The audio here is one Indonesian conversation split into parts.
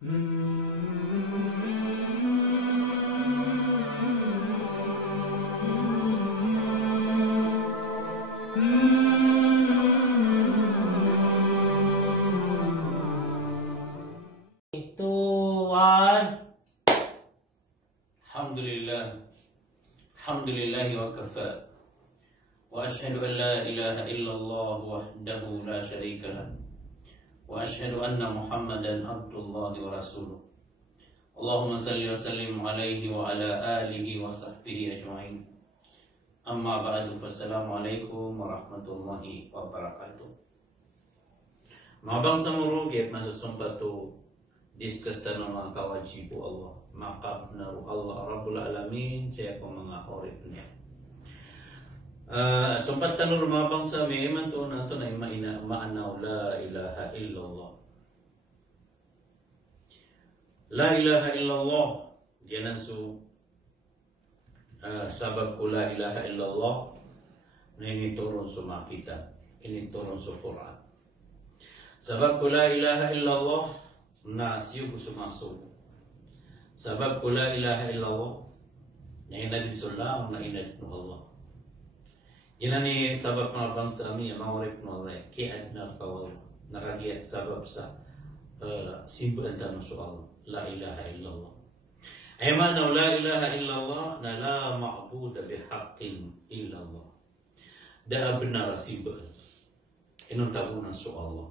Itu Alhamdulillah Alhamdulillahi wa kafa wa ashhadu an la ilaha illallah wahdahu la syarika lah wa ashhadu anna Muhammadan abdullahi wa rasuluh. Allahumma salli wa sallim alaihi wa ala alihi wa sahbihi ajma'in. Amma ba'du, fassalamualaikum warahmatullahi wabarakatuh. Mabang sa murugit masusumpa to discuss tanong mga kawajibu Allah, maka naru Allah Rabbul Alamin siya ko mga orip niya. Sumpat tanong lumabang sa may iman to na ito na maanaw la ilaha illallah. La ilaha illallah yan ang sabab ko la ilaha illallah na initurong sumakita, initurong sa Quran. Sabab ko la ilaha illallah na siyo ko sumasok. Sabab ko la ilaha illallah na inadisulang na inadit mo Allah. Yan ni sabab na bang sa amin yung maurip mo Allah kiad na kawal nakagiat sabab sa simpulan tanong sa Allah la ilaha illallah. Ay man na la ilaha illallah na la ma'buda bihaqqin illallah. Da benar simpulan inong tabunan sa Allah.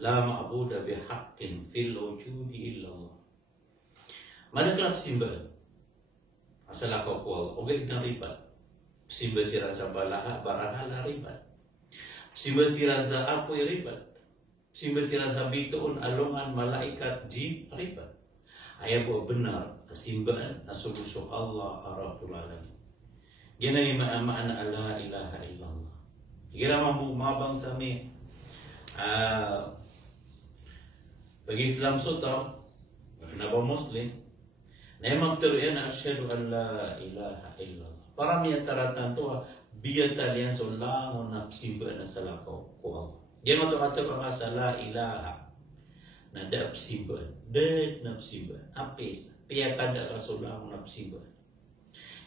La ma'buda bihaqqin fil wujudi illallah. Madaklap simpulan asal ako kual ogeg na ribat. Simba si rasa balaha barahala ribat. Simba si rasa apoy ribat. Simba si rasa bituon alungan malaikat jin ribat. Ayaw po benar simbaan asubusok Allah Rabbul Alamin. Yan ang maana la ilaha illallah. Kira mabang sa amin bagi Islam suta na ba Muslim na magturuan na asyhadu an la ilaha illallah. Para miya taratan to biya talian so langon na simba na salakaw ko Allah. Yan mo to ato ang asa la ilaha na dap simba. Det na simba. Apis piya kada ka so langon na simba.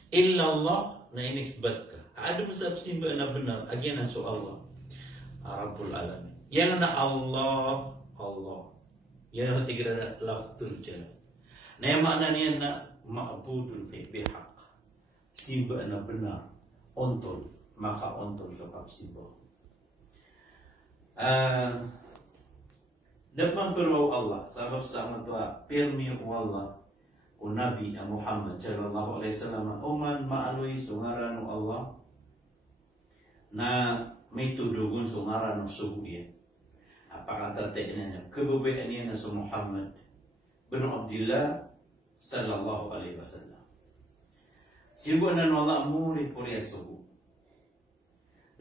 Illallah na inisbat ka. Ada sa simba na benar agyan na so Allah. Rabbul Alamin. Yan na Allah Allah. Yan ang tigira na lafzul jalal. Na yung makna niya na ma'budun bihaq. Simba na benar, ontol, maka ontol sa kapsimba. Dapat berwau Allah, sabab sama tua pirmi Allah, o Nabi Muhammad sallallahu alaihi wasallam, oman maalui sungaran Allah, na may tudugun sungaran subuya. Apa kata teknanya? Kebubayaan niya na sa Muhammad bin Abdullah sallallahu alaihi wasallam. Sibuan na Allah murid puri subuh.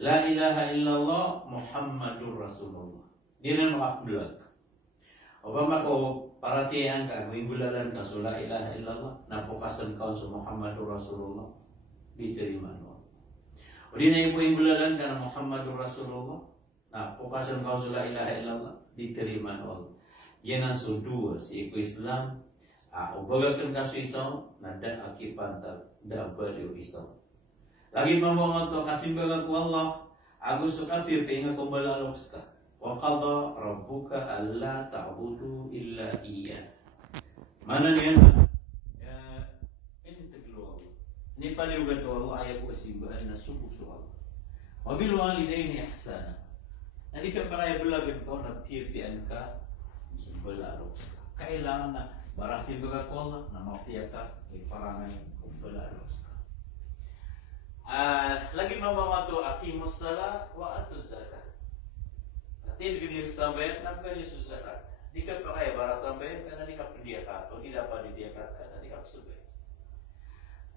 La ilaha illallah Muhammadur Rasulullah. Dia na makablag. Obama ko paratiyan ka, winggulalan ka so la ilaha illallah, napukasan ka sa Muhammadur Rasulullah, diterima no. O di na winggulalan ka na Muhammadur Rasulullah, napukasan ka sa la ilaha illallah, diterima no. Yan ang dua si Islam. Ubagakan kaso isaw, nada akipantag, da baliw isaw. Lagi mamongan to kasimbagan ko Allah, gusto ka pipi nga kumbalalos ka. Wa qadha rabbuka alla ta'budu illa iya. Mana niyan? Ini teglo. Ni paliw to Allah ayaw ko kasimbagan na subuso Allah. Wa bil walidaini ihsana. Nadi ka pa kaya bulagan ko na pipian ka, kumbalalos ka. Kailangan na barasin baga ko Allah na mapiya ka may parangay kung balalos ka. Lagi mo mga to akimus sala wa atuz zakat. Natin gini sambayan nagkali sa zakat. Di ka pa kaya bara sambayan kana di ka pendia ka to di dapat di ka kana di ka subay.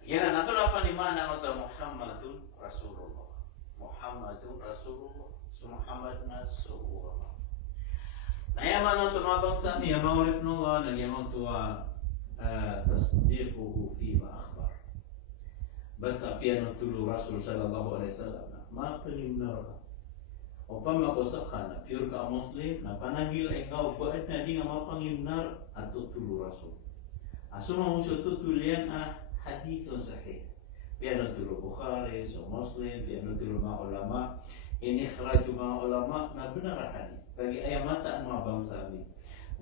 Yan na nato pa ni mana mo to Muhammadun Rasulullah. Muhammadun Rasulullah. Muhammad na Rasulullah. Nayaman ang tumabang sa amin, yung mga ripnuwa, nagyamang tuwa tasdiquhu fi ma'akhbar. Basta piyan ng tulo Rasul sallallahu alaihi wasallam, mapalimnar ka. Upama ko sakana pure ka Muslim na pananggil ikaw baad na di nga mapangimnar atau tulu rasul. Aso mamuso tutulian hadithon sahih. Piano tulu Bukhari, so Muslim, piano tulu mga ulama. Ini kharaju mga ulama na benar hadith. Bagi ayam mata ang mga bangsa amin.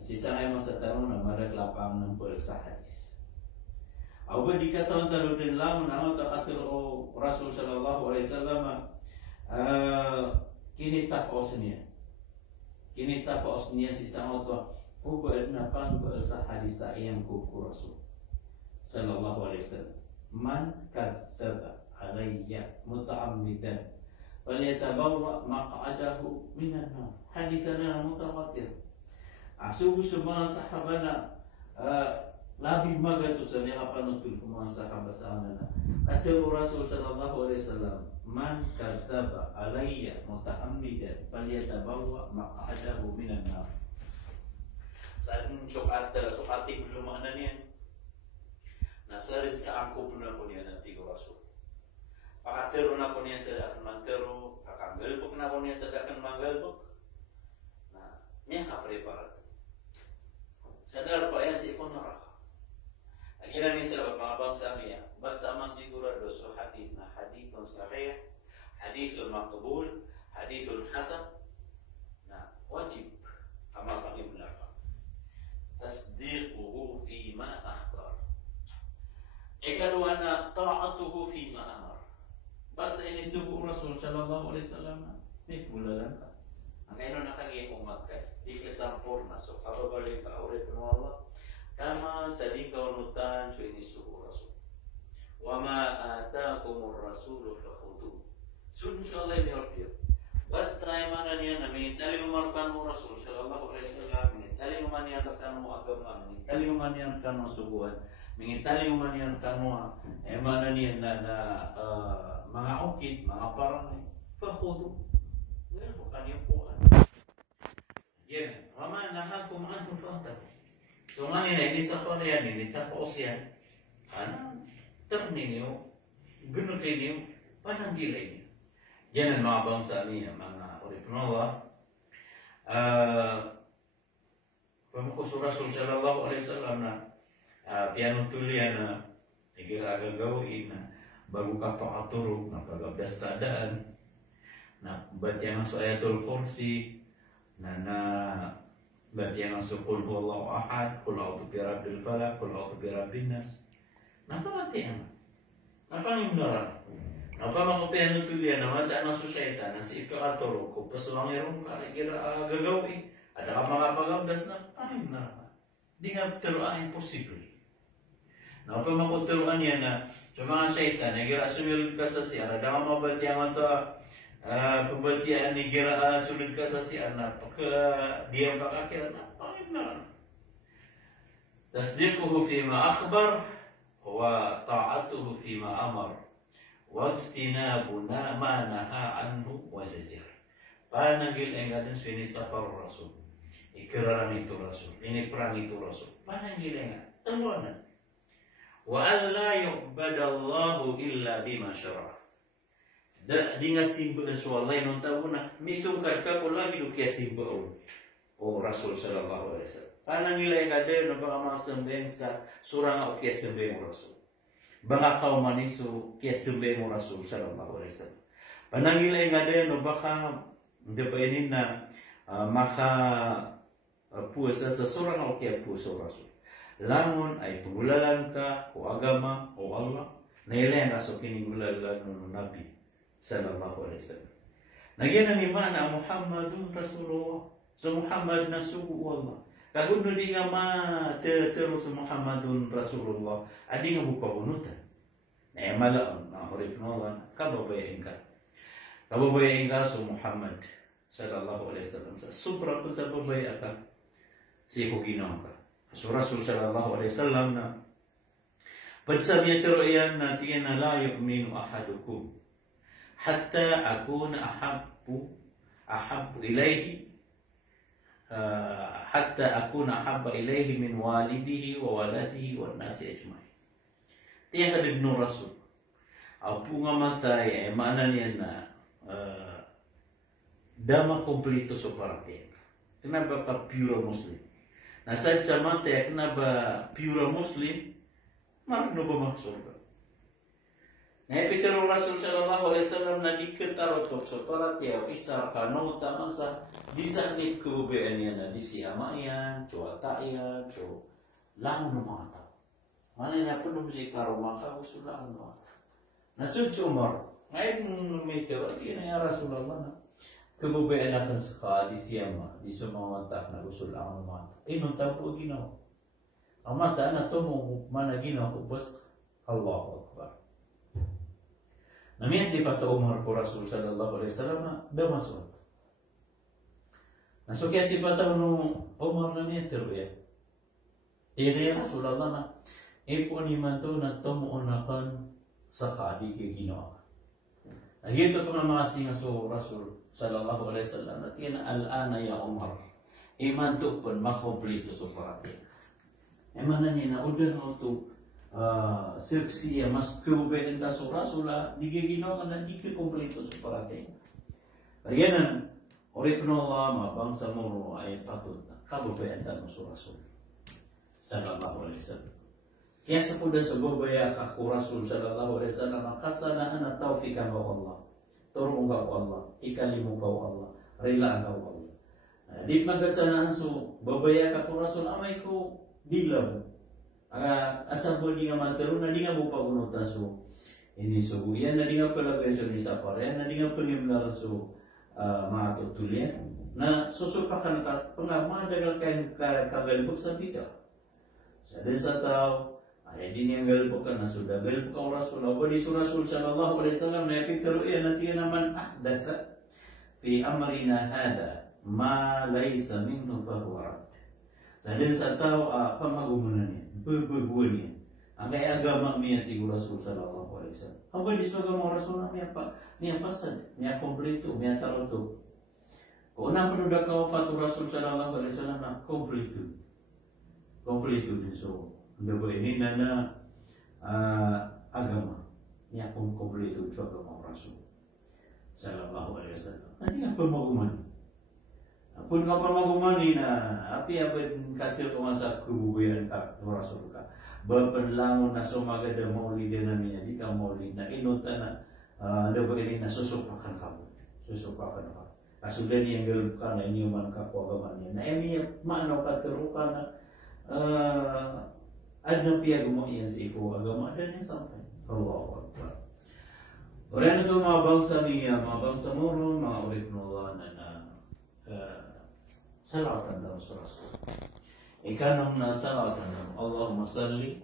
Sisa ayam masa tanong na madag lapang ng sa hadis. Awa di katawan talo din lamang na takatir o Rasul sallallahu alaihi wasallam kini tapos niya. Kini tapos niya si sangoto ubad na pang sa hadis sa iyang kuku Rasul sallallahu alaihi wasallam. Man kadzaba alayya muta'ammidan falyatabawwa maq'adahu minan nar. Hadithana mutawatir. Asubu semua sahabana labih magato sa nikapanutul ko mga sahabat sa na kata Rasul sallallahu alaihi wasallam man kadzaba alayya muta'ammidan falyatabawwa maq'adahu minan nar. Saan sukati belum mana niya nasarin sa angko puna ko niya nanti ko Rasul pakatero na ko niya sa dakan mantero kakanggalbok na ko niya sa dakan manggalbok na niya kapreparat sadar pa yan si ikon naraka. Akhirnya ni sahabat mga bangsa niya, basta masigurado so hadith na hadithun sahih, hadithun maqbul, hadithun hasan, na wajib ama pangimla pa. Tasdiquhu fima akhbar. Ikalawa na ta'atuhu fima amar. Basta ini subuh Rasul sallallahu alaihi wasallam, may bulalan ka. Ang ino nakaging umat ka, di ka sampurna. So kababalik ka ulit ng Allah. Kama sa di kaunutan so ini suhu Rasul. Wa ma atakumur rasulu fakhudu. Sun inshallah ini ortir. Basta mana niya na mingitali umarkan mo Rasul sallallahu alaihi wasallam, mingitali umaniyakan mo agama, mingitali umaniyakan mo subuhan, mingitali umaniyakan mo mana niya na mga ukit, mga parang fakhudu. Well, bukan yung puan. Yan. Wa ma nahakum antum fantahu. So manina ini sa parian ini tapos yan. Ano? Terninyo, gunul kayo, pananggilay niyo. Yan ang mga bangsa niya, mga oripnowa. Pamakus Rasul sallallahu alaihi wasallam na piano tulian na ikira gagawin na bago ka pakatulog na pag-abdas keadaan na ba't yan ang ayatul kursi na ba't yan ang kul huwallahu ahad, kul a'udzu birabbil falaq, kul a'udzu birabbin nas. Napamati yan. Napangimnaran. Napamakupihan ng tulian na mata ng susyeta na si ipakaturo ko pasuwangirong kakikira gagawin. Ada ka mga pag-abdas na pangimnaran. Di nga turuan imposible. Napamakuturuan yan na sa mga syaitan, nagira sumilid ka sa siya, ada ka mabati ang ito pembatian ni gira sulit ka sa si anak dia pakakira na pangimnaran. Tasdiquhu fima akhbar wa ta'atuhu fima amar wa ijtinabuna ma naha anhu wa zajar. Pananggil engadin so ini sapar Rasul. Ikiraran itu Rasul. Ini perang itu Rasul. Pananggil engad. Taluanan. Wa an la yu'badallahu illa bima syara'. Di nga simba so Allah non tawo na misungkar ka ko lagi do kaya simba o Rasul sallallahu alaihi wasallam. Panangilay ka din no baka masembeng sa surang o kaya sembeng mo Rasul. Baka kaw maniso kaya sembeng mo Rasul sallallahu alaihi wasallam. Panangilay ka din no baka dapainin na maka puasa sa surang o kaya puasa Rasul. Langon ay pagulalan ka o agama o Allah na ilan aso kinigulalan no Nabi sallallahu alaihi wasallam. Nagyan ni mana Muhammadun Rasulullah. So Muhammad na suku Allah. Kagud di nga terus Muhammadun Rasulullah. Adi nga buka unutan. Na malaon na horip nolan kababayan ka. Kababayan ka so Muhammad sallallahu alaihi wasallam. Sa supra ko sa babaya ka si huginong ka. So Rasul sallallahu alaihi wasallam na pagsabi niya tiroyan na tingin na la yu'minu ahadukum hatta akuna ahabbu ilaihi hatta akuna ahabba ilaihi min walidihi wa waladihi wa nasi ajma'in. Tiyan ka din no Rasul. Apo nga matay, mana niya na dama kompleto seperti. Kenapa pa pure Muslim? Nah saya camate kenapa pure Muslim? Marno ba surga? Nah pitero Rasul sallallahu alaihi wasallam na diketarotok seperti isar kanota masa disaknip kebubeannya na di siamayan, cuata ya, lang no mata. Mana na penuh si karomaka usulang no. Nasud Umar, ngayon may tawag ya Rasulullah na kebubean akan sekali di siama di semua tak na usulang no mata. Nung tapo ginawa. Ang mata na to mo mana ginawa ko bas Allahu Akbar. Namanya sifat Umar ko Rasul sallallahu alaihi wasallam dah masuk. Nasuk ya sifat Umar namanya terbiak. Ini Rasulullah na ipon imanto na tumuunakan sakadi ke ginawa. Nah gitu kung namasi nga so Rasul sallallahu alaihi wasallam na tina al-ana ya Umar. Imanto pun makomplito so parati. Emana niya na udan auto seksi ya mas keubehen ta so Rasula digiginaw nga di ke kompleto so parati. Ayan ori Allah mabangsa mo ay patut kabubehan ta so Rasul sallallahu alaihi wasallam. Kaya sa po sa babaya ka ko Rasul sallallahu alaihi wasallam kasanahan na taufikan wa Allah. Turong ka Allah, ikalimu ka Allah, rela ka Allah. Di magasanahan so babaya ka ko Rasul amay ko dilam. Asal po di nga matero na di nga mo pagunutan so ini so yan na di nga pala beso ni sapar yan na di nga pangimlar so matutulian na susupakan ka pengama dagal kain kagalbog sa bida. Sa desa tao ay di nga galbog ka na sudah galbog ka Rasul o di Rasul sallallahu alaihi wasallam na epitero yan nanti naman ahdasa fi amrina hada ma laysa minhu fahuwa. Sa desa tao pamagumunan yan berbuat niya. Ang kaya agama niya ti Rasul sallallahu alaihi wasallam. Ang di suga mo Rasul na niya pasad, niya kompleto, niya taroto. Kung na penuda ka wafatu Rasul sallallahu alaihi wasallam na kompleto. Kompleto din so. Dabo ini na agama niya kung kompleto sa agama Rasul sallallahu alaihi wasallam. Hindi nga pamaguman. Apun nga pamagumani na api apin katil kumasak kububuyan ka Rasul ka. Bapenlangon na sumagada maulid na niya di ka maulid na inuta na dabo ini na susupakan ka. Susupakan ka. Kasudan yang gelap ka na inyuman ka ko agama niya. Na emi mano ka terukan na adna piyag mo iyan si ko agama dan yang sampai. Allahu Akbar. Orang itu mga bangsa niya, mga bangsa muro, mga uritnullah na salawatan dalam surah ikanong na salawatan dalam Allahumma salli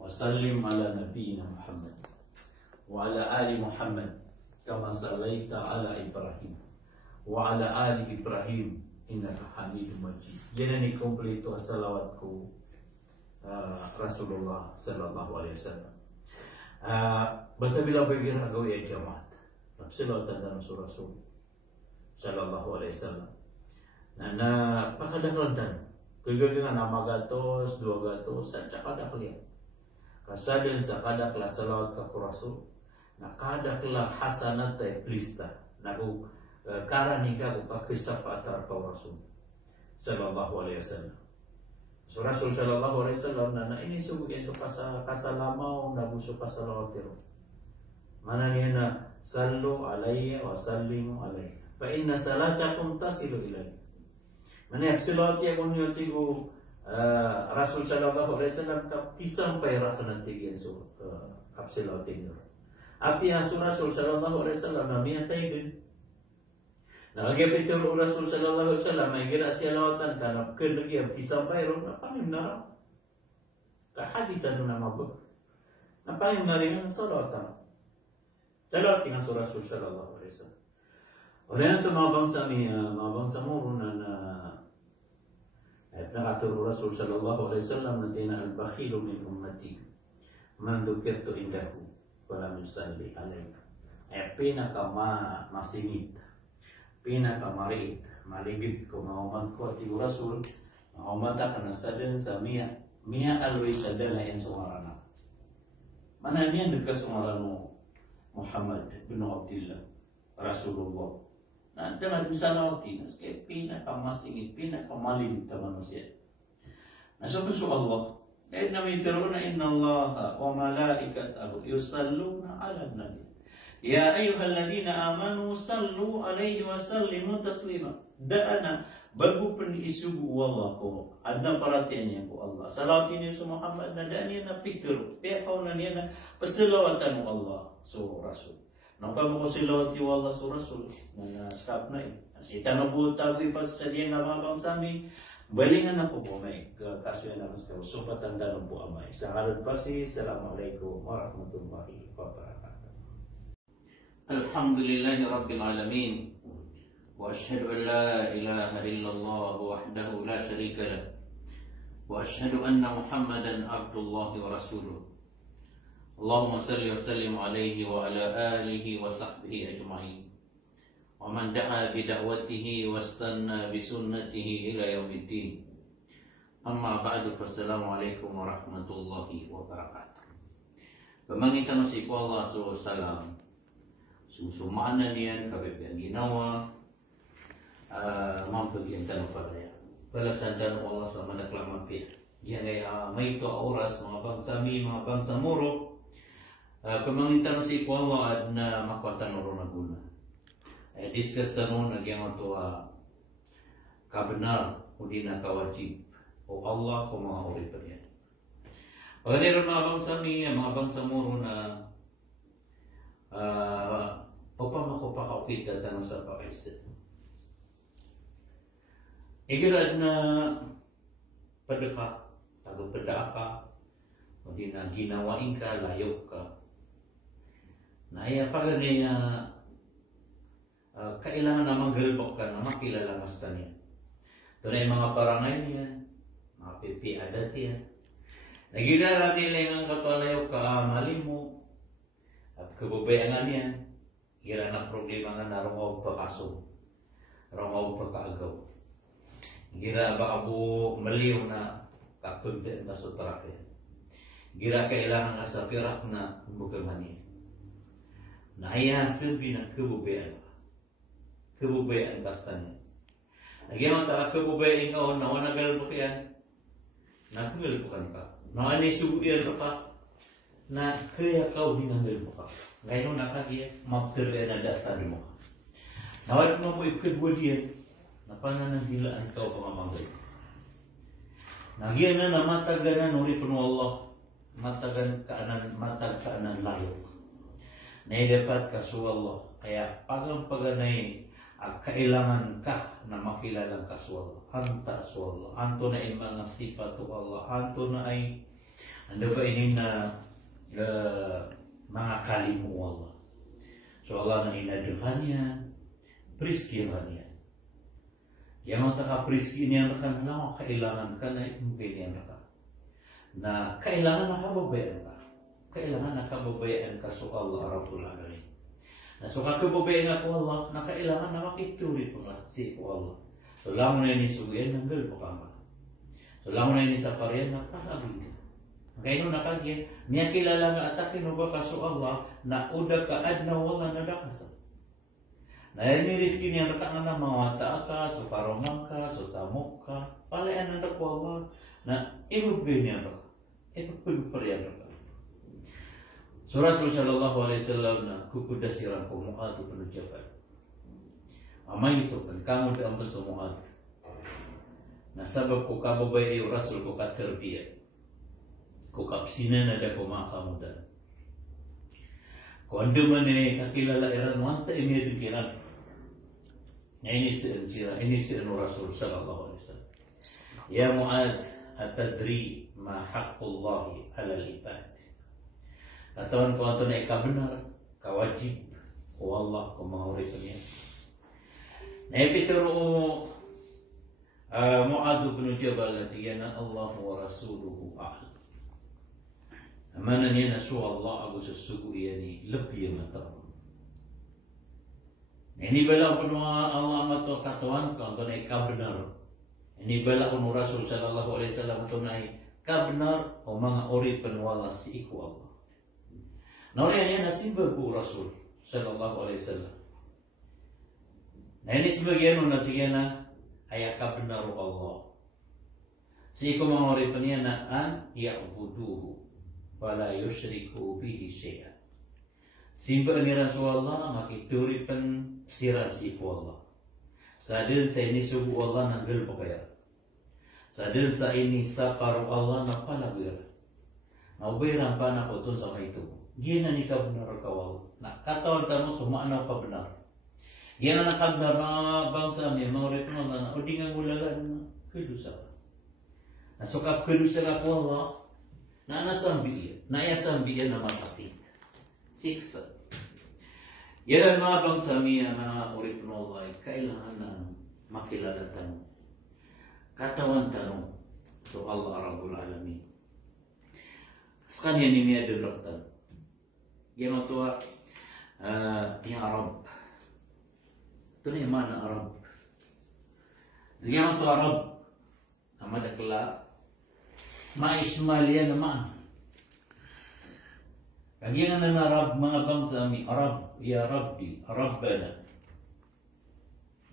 wa sallim ala nabiyyina Muhammad wa ala ali Muhammad kama sallaita ala Ibrahim wa ala ali Ibrahim innaka Hamidum Majid. Yan ni kompleto salawat ko Rasulullah sallallahu alaihi wasallam. Batabila bagir agaw ya jamaat. Salawatan dalam surah sallallahu alaihi wasallam. Na pakadakaldan kegagalan nama gatos dua gatos saja kada kalian kasadan sa kada kelas salawat ka Rasul na kada kelah hasanat ta plista na ko karanika ko pakisap atar ka Rasul sallallahu alaihi wasallam. So Rasul sallallahu alaihi wasallam na ini subuhin so kasalamaw na buso pasalawatiro mana niya na sallu alayya wa sallimu alayya fa inna salatakum tasilu ilayya. Mana salawat ya kung yung tigo Rasul sallallahu alaihi wasallam kapisang pera ka ng tigyan so kapsilawat niyo. Api Rasul sallallahu alaihi wasallam na miyatay din. Nagagapit yung Rasul sallallahu alaihi wasallam may gira siya lawatan ka na kaya pisang pera na pangim na kahaditan na mabag. Na pangim na rin ang salawatan. Salawat nga sa Rasul sallallahu alaihi wasallam. Orang itu mga bangsa muro na nakaturo Rasul sallallahu alaihi wasallam na tina al-bakhilu min ummati man dhukirtu indahu wala yusalli alayhi. Pinakamasingit, pinakamariit, maligid ko mauman ko at Rasul maumata ka na sadan sa miya alwi sadana yan sumarana. Mana niya nagkasumaran mo Muhammad bin Abdullah Rasulullah. na dengan salawati nas kay pinakamasingit pinakamaligid ta manusia. Nasabot sa Allah, inna mitruna inna Allah wa malaikatahu yusalluna 'alan nabi. Ya ayyuhalladzina amanu sallu alaihi wa sallimu taslima. Da'ana bagu penisubu wallah ko ada perhatiannya ko Allah. Salawatin sa Muhammad na dani na fikir. Kaya kau na niya na pasalawatan mo Allah so Rasul. Nang kamo ko silawati wallah so Rasul na stop na eh. Asita na po tabi pas sa diya nga mabang sami. Balingan ako po may kasuya naman sa supatan dalam po amay. Sa harap pa si Assalamualaikum warahmatullahi wabarakatuh. Alhamdulillahi Rabbil Alamin. Wa ashhadu an la ilaha illallah wahdahu la syarika lah. Wa ashhadu anna Muhammadan abdullahi wa rasuluh. Allahumma salli wa sallim alaihi wa ala alihi wa sahbihi ajma'in. Wa man da'a bi da'watihi wa istanna bi sunnatihi ila yaumiddin. Amma ba'du, assalamualaikum warahmatullahi wabarakatuh. Pamangitan si Allah salam. Susumaanan niyan kabibiang ginawa mampagyan tanong palaya palasandan mo Allah sa manaklamapit yan ay may ito oras mga bangsami mga bangsamuro pamangintan si Allah at na makwatan oro na guna discuss tanong nagyang ito kabenar o di na kawajib o Allah kung mga uri pa yan pagkaniron mga bangsami mga bangsamuro na upang ako pakakita tanong sa pakaisip. Igirad na padaka, tagupada ka, o di na ginawain ka, layok ka. Naya pala niya kailangan na manggalbok ka na makilala mas kanya. Ito na yung mga barangay niya, mga pipiadat yan. Nagigala nila yung katualayok ka, mali mo, at kababayangan yan, gira na problema nga narungaw pa kaso, rungaw pa kaagaw. Gira ba abo maliw na kapagdan na sutrak yan. Gira kailangan nga sa pirak na bukaman yan. Naya sabi na kababayan ka. Kababayan basta niya. Nagyaman ta kababayan ka o nawanagal pa yan. Nakumalpukan ka. Naanisubuyan ka. Na kaya kau hinanggal mo ka. Ngayon nakagiya, mapterya na data mo ka. Nawad mo kedua dia, na panananggilaan kau pamamanggal. Nagyan na mataganan uri penuh Allah, matag kaanan layok. Na dapat kasu Allah, kaya pagang-paganay kailangan ka na makilala kasu Allah. Hanta su Allah, hanto na ay mga sifat Allah, hanto na ay anda ba ini na mga kalimu Allah. So Allah na inadukannya, priskirannya. Yang mataka priski niya nakan lang kailangan ka na mungkin niya naka. Na kailangan nakababayaan ka. Kailangan nakababayaan ka so Allah Rabbul Alamin. Na so kakababayaan ako Allah, na kailangan na makituloy pa si Allah. So lang na ni suyan nanggal mo ka. So lang na ni sa pariyan na kakabig ka. Kaya nung nakagyan, niya kilala nga atakin mo ba kaso Allah na uda ka adna wala na dakasa. Na yan ni rizki niya naka na mawata ka, so paromang ka, so tamok ka, palayan na ko Allah na ibubin niya ka, ibubin ka. So Rasul sallallahu alaihi wasallam na kukudasiran ko mu'atu penujabat. Amay ito, kan kamu dalam beso mu'at. Na sabab ko kababay Rasul ko katerbiyat. Kung kapsinan ada ko mga kamudan. Kung ando man kakilala iran, wanta imiyadukiran. Na inisian Rasul sallallahu alaihi wasallam. Ya Mu'ad, atadri ma haqqullahi alal ibad. Katawan ko ato na ikabenar, kawajib ko Allah kung mahuri ko niya. Naipituro Mu'ad bin Jabal na Allah wa Rasuluhu a'lam. Mana niya na Allah ako sa sugo yani lebih yang matang. Ini bala ko Allah mato katawan ko na ikaw benar. Ini bala ko Rasul sallallahu alaihi wasallam to na ikaw benar o mga ori penwala si iku Allah. Nauri niya nasimba ko Rasul sallallahu alaihi wasallam. Nah ini sebagian nantinya na ayat benar Allah. Si ko mangori niya na an ya'buduhu wala yushriku bihi syai'an. Simba ni Rasulullah makituri pen sirasi ko Allah. Sadil sa ini subu Allah nanggel pakaya. Sadil sa ini sa paru Allah na palagir. Naubayran pa na ko tun sama itu. Gina ni ka benar kawal. Na katawan tamo sumana ka benar. Gina na ka benar na bangsa mi mangori pen na udingan gulagan na kedusa. Nasukap kedusa na ko Allah. Na nasambi, na yasambi na masakit. Siksa. Yan ang mga bangsa miya na urip ng Allah, kailangan na makilala tanong. Katawan tanong. So Allah Rabbul Alamin. Sa kanya ni miya dunraktan. Yan ang tuwa, ya Arab. Ito na yung mana Arab. Yan ang tuwa Arab. Amadakla. Ma-Ismailia naman. Kaya nga na mga bangsa mi Arab, ya Rabbi, Rabbana.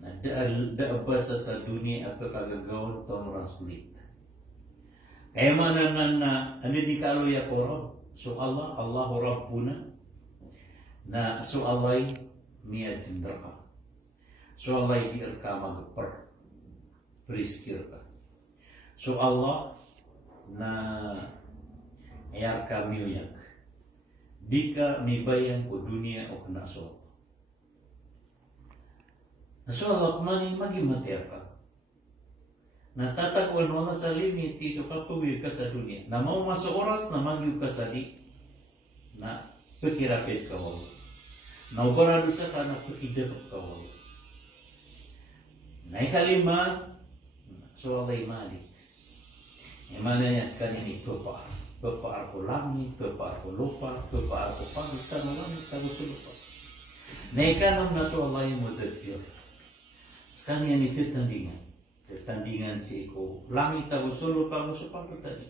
Na daabasa sa dunia apa kagagawan tong raslit. Kaya mana na ano di kaalo ya ko Rabb? So Allah, Allahu Rabbuna. Na so Allah miya dindraka. So Allah di erka magper. Priskir ka. So Allah na ayar kami uyak. Dika mibayang ko dunia o kanaso. Naso Allah mani magimater ka. Natatakwan mo sa limiti so kapawir ka sa dunia. Na mau masuk oras na magiw ka sa di. Na pekirapit ka wala. Na ubarado sa ka na pekidap ka wala. Na ikalima, so Allah imalik. Imana niya sa kanya ni Tupa. Tupa ako langit, tupa ako lupa, tupa ako pagod, tanong langit, tanong sa lupa. Na ikanam na so Allah yung mudadfir. Sa kanya ni titandingan. Titandingan si ko. Langit ako sa lupa, ako sa pagod tadi.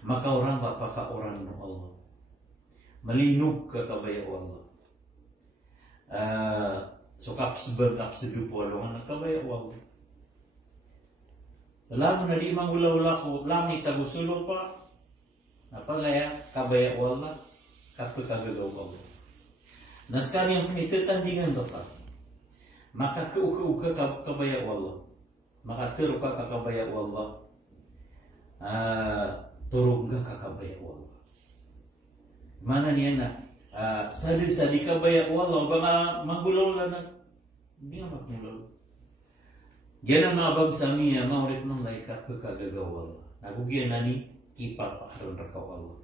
Maka orang bapaka orang ng Allah. Malinog ka kabaya o Allah. So kapsber, kapsedup walongan na kabaya o Allah. Lalu na limang ula-ula ko, langit ako sa lupa, napalaya, kabaya wala, kapagagagaw ko. Naskani ang pinititandingan to pa. Makakauka kabaya wala. Makaturo ka kakabaya wala. Turog ka kakabaya wala. Mana niya na, sadi-sadi kabaya wala, baka magulaw lang na, hindi nga magulaw. Yan ang mga bangsa niya, maurit ng laikat kakagagaw wala. Nagugyan na ni, kipa pa karon ra Allah.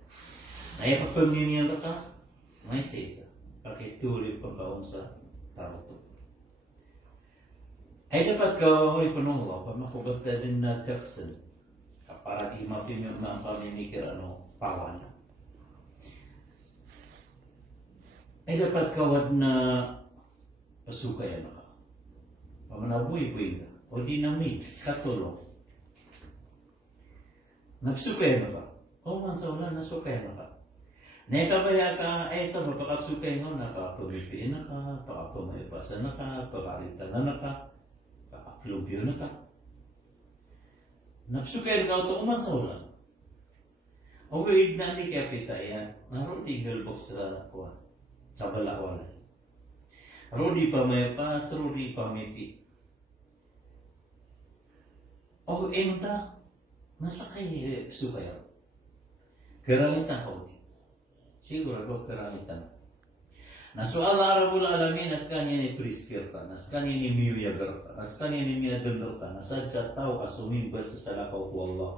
Naya pagpamilya ka, may sisa. Pakai tuloy pagkaon sa taroto. Ay dapat ka huli pa ng Allah, pamakubagta din na teksan. Para di mapimim na ang pamimikir pawan. Ay dapat kawad na pasukay ka. Pamanabuy-buy ka. O dinamit, katulong. Nagsukay na ka. O man sa wala, nasukay na ka. Naikabaya ka, sa mapakapsukay mo, nakapamipiin na ka, pakapamaipasa na ka, pakaritanan na ka, pakaplubyo na ka. Nagsukay na ka, ito man sa wala. O gawid na ni kapita yan, naroon di galbok sa kuha, sa balawala. Rodi pa may pas, rodi pa may pi. O enta, nasa kay supaya. Keralitan ka ulit. Sigurado keralitan. Naso Allah Rabbul Alamin, nas kanya ni priskir ka, nas kanya ni miyuyagar ka, nas kanya ni miyadendar ka, nasadya tao asumimba sa salakaw ko Allah.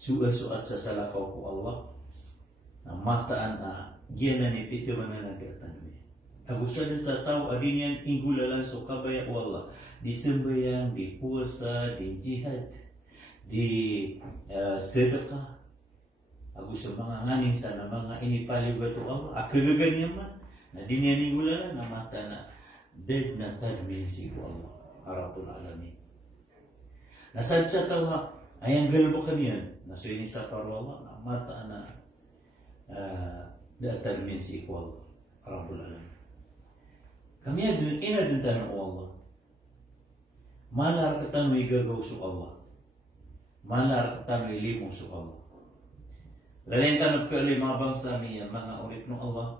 Suat sa salakaw ko Allah. Na mataan na, yan na ni pitiwan na nagkatan mo. Ako siya din sa tao, adin yan ingulalan so kabaya ko Allah. Di sembayang, di puasa, di jihad, di sedekah. Ako sa mga nganing sana mga inipaliw ba ito Allah. Akagaganyan man. Na di niya ningulalan na mata na dead na tadmin si Allah. Rabbul Alamin. Nasad siya tawa, ayang galbo kaniyan. Nasuini sa paro Allah na mata na da tadmin si Allah. Rabbul Alamin. Kami adun ina din tanong Allah. Malar katan may gagaw su Allah. Malar katan may limo su Allah. Lain tanong ka mga bangsa niya, mga urip ng Allah.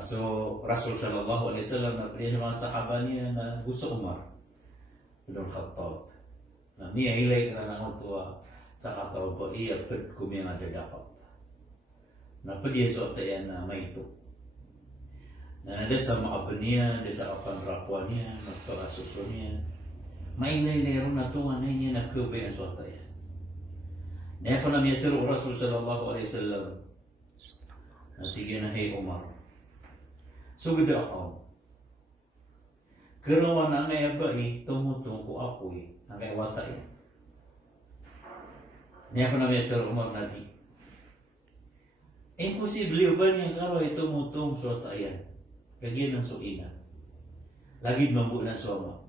So, Rasul sallallahu alaihi wasallam na sa mga sahaba niya na gusto Umar bin Khattab. Na niya hilay ka na ng tuwa sa kataw ko, iya ped kumiyang ada dapat. Na pediya sa otayan na may ito. Na nada sa mga niya, nada sa kapanrapuan niya, nagpakasuso niya. May hilay-hilay na tuwa na niya nagkubay sa otayan. Niya ko na miyatiro Rasul sallallahu alaihi wasallam. Sige na hey Umar. So gede ako. Kerawan na ngay abay, tumutong ko ako ang kay wata Niya ko na miyatiro Umar na di. Imposible ba niya karo tumutong sa tayan? Kagyan ng suina. Lagi mambu na suama.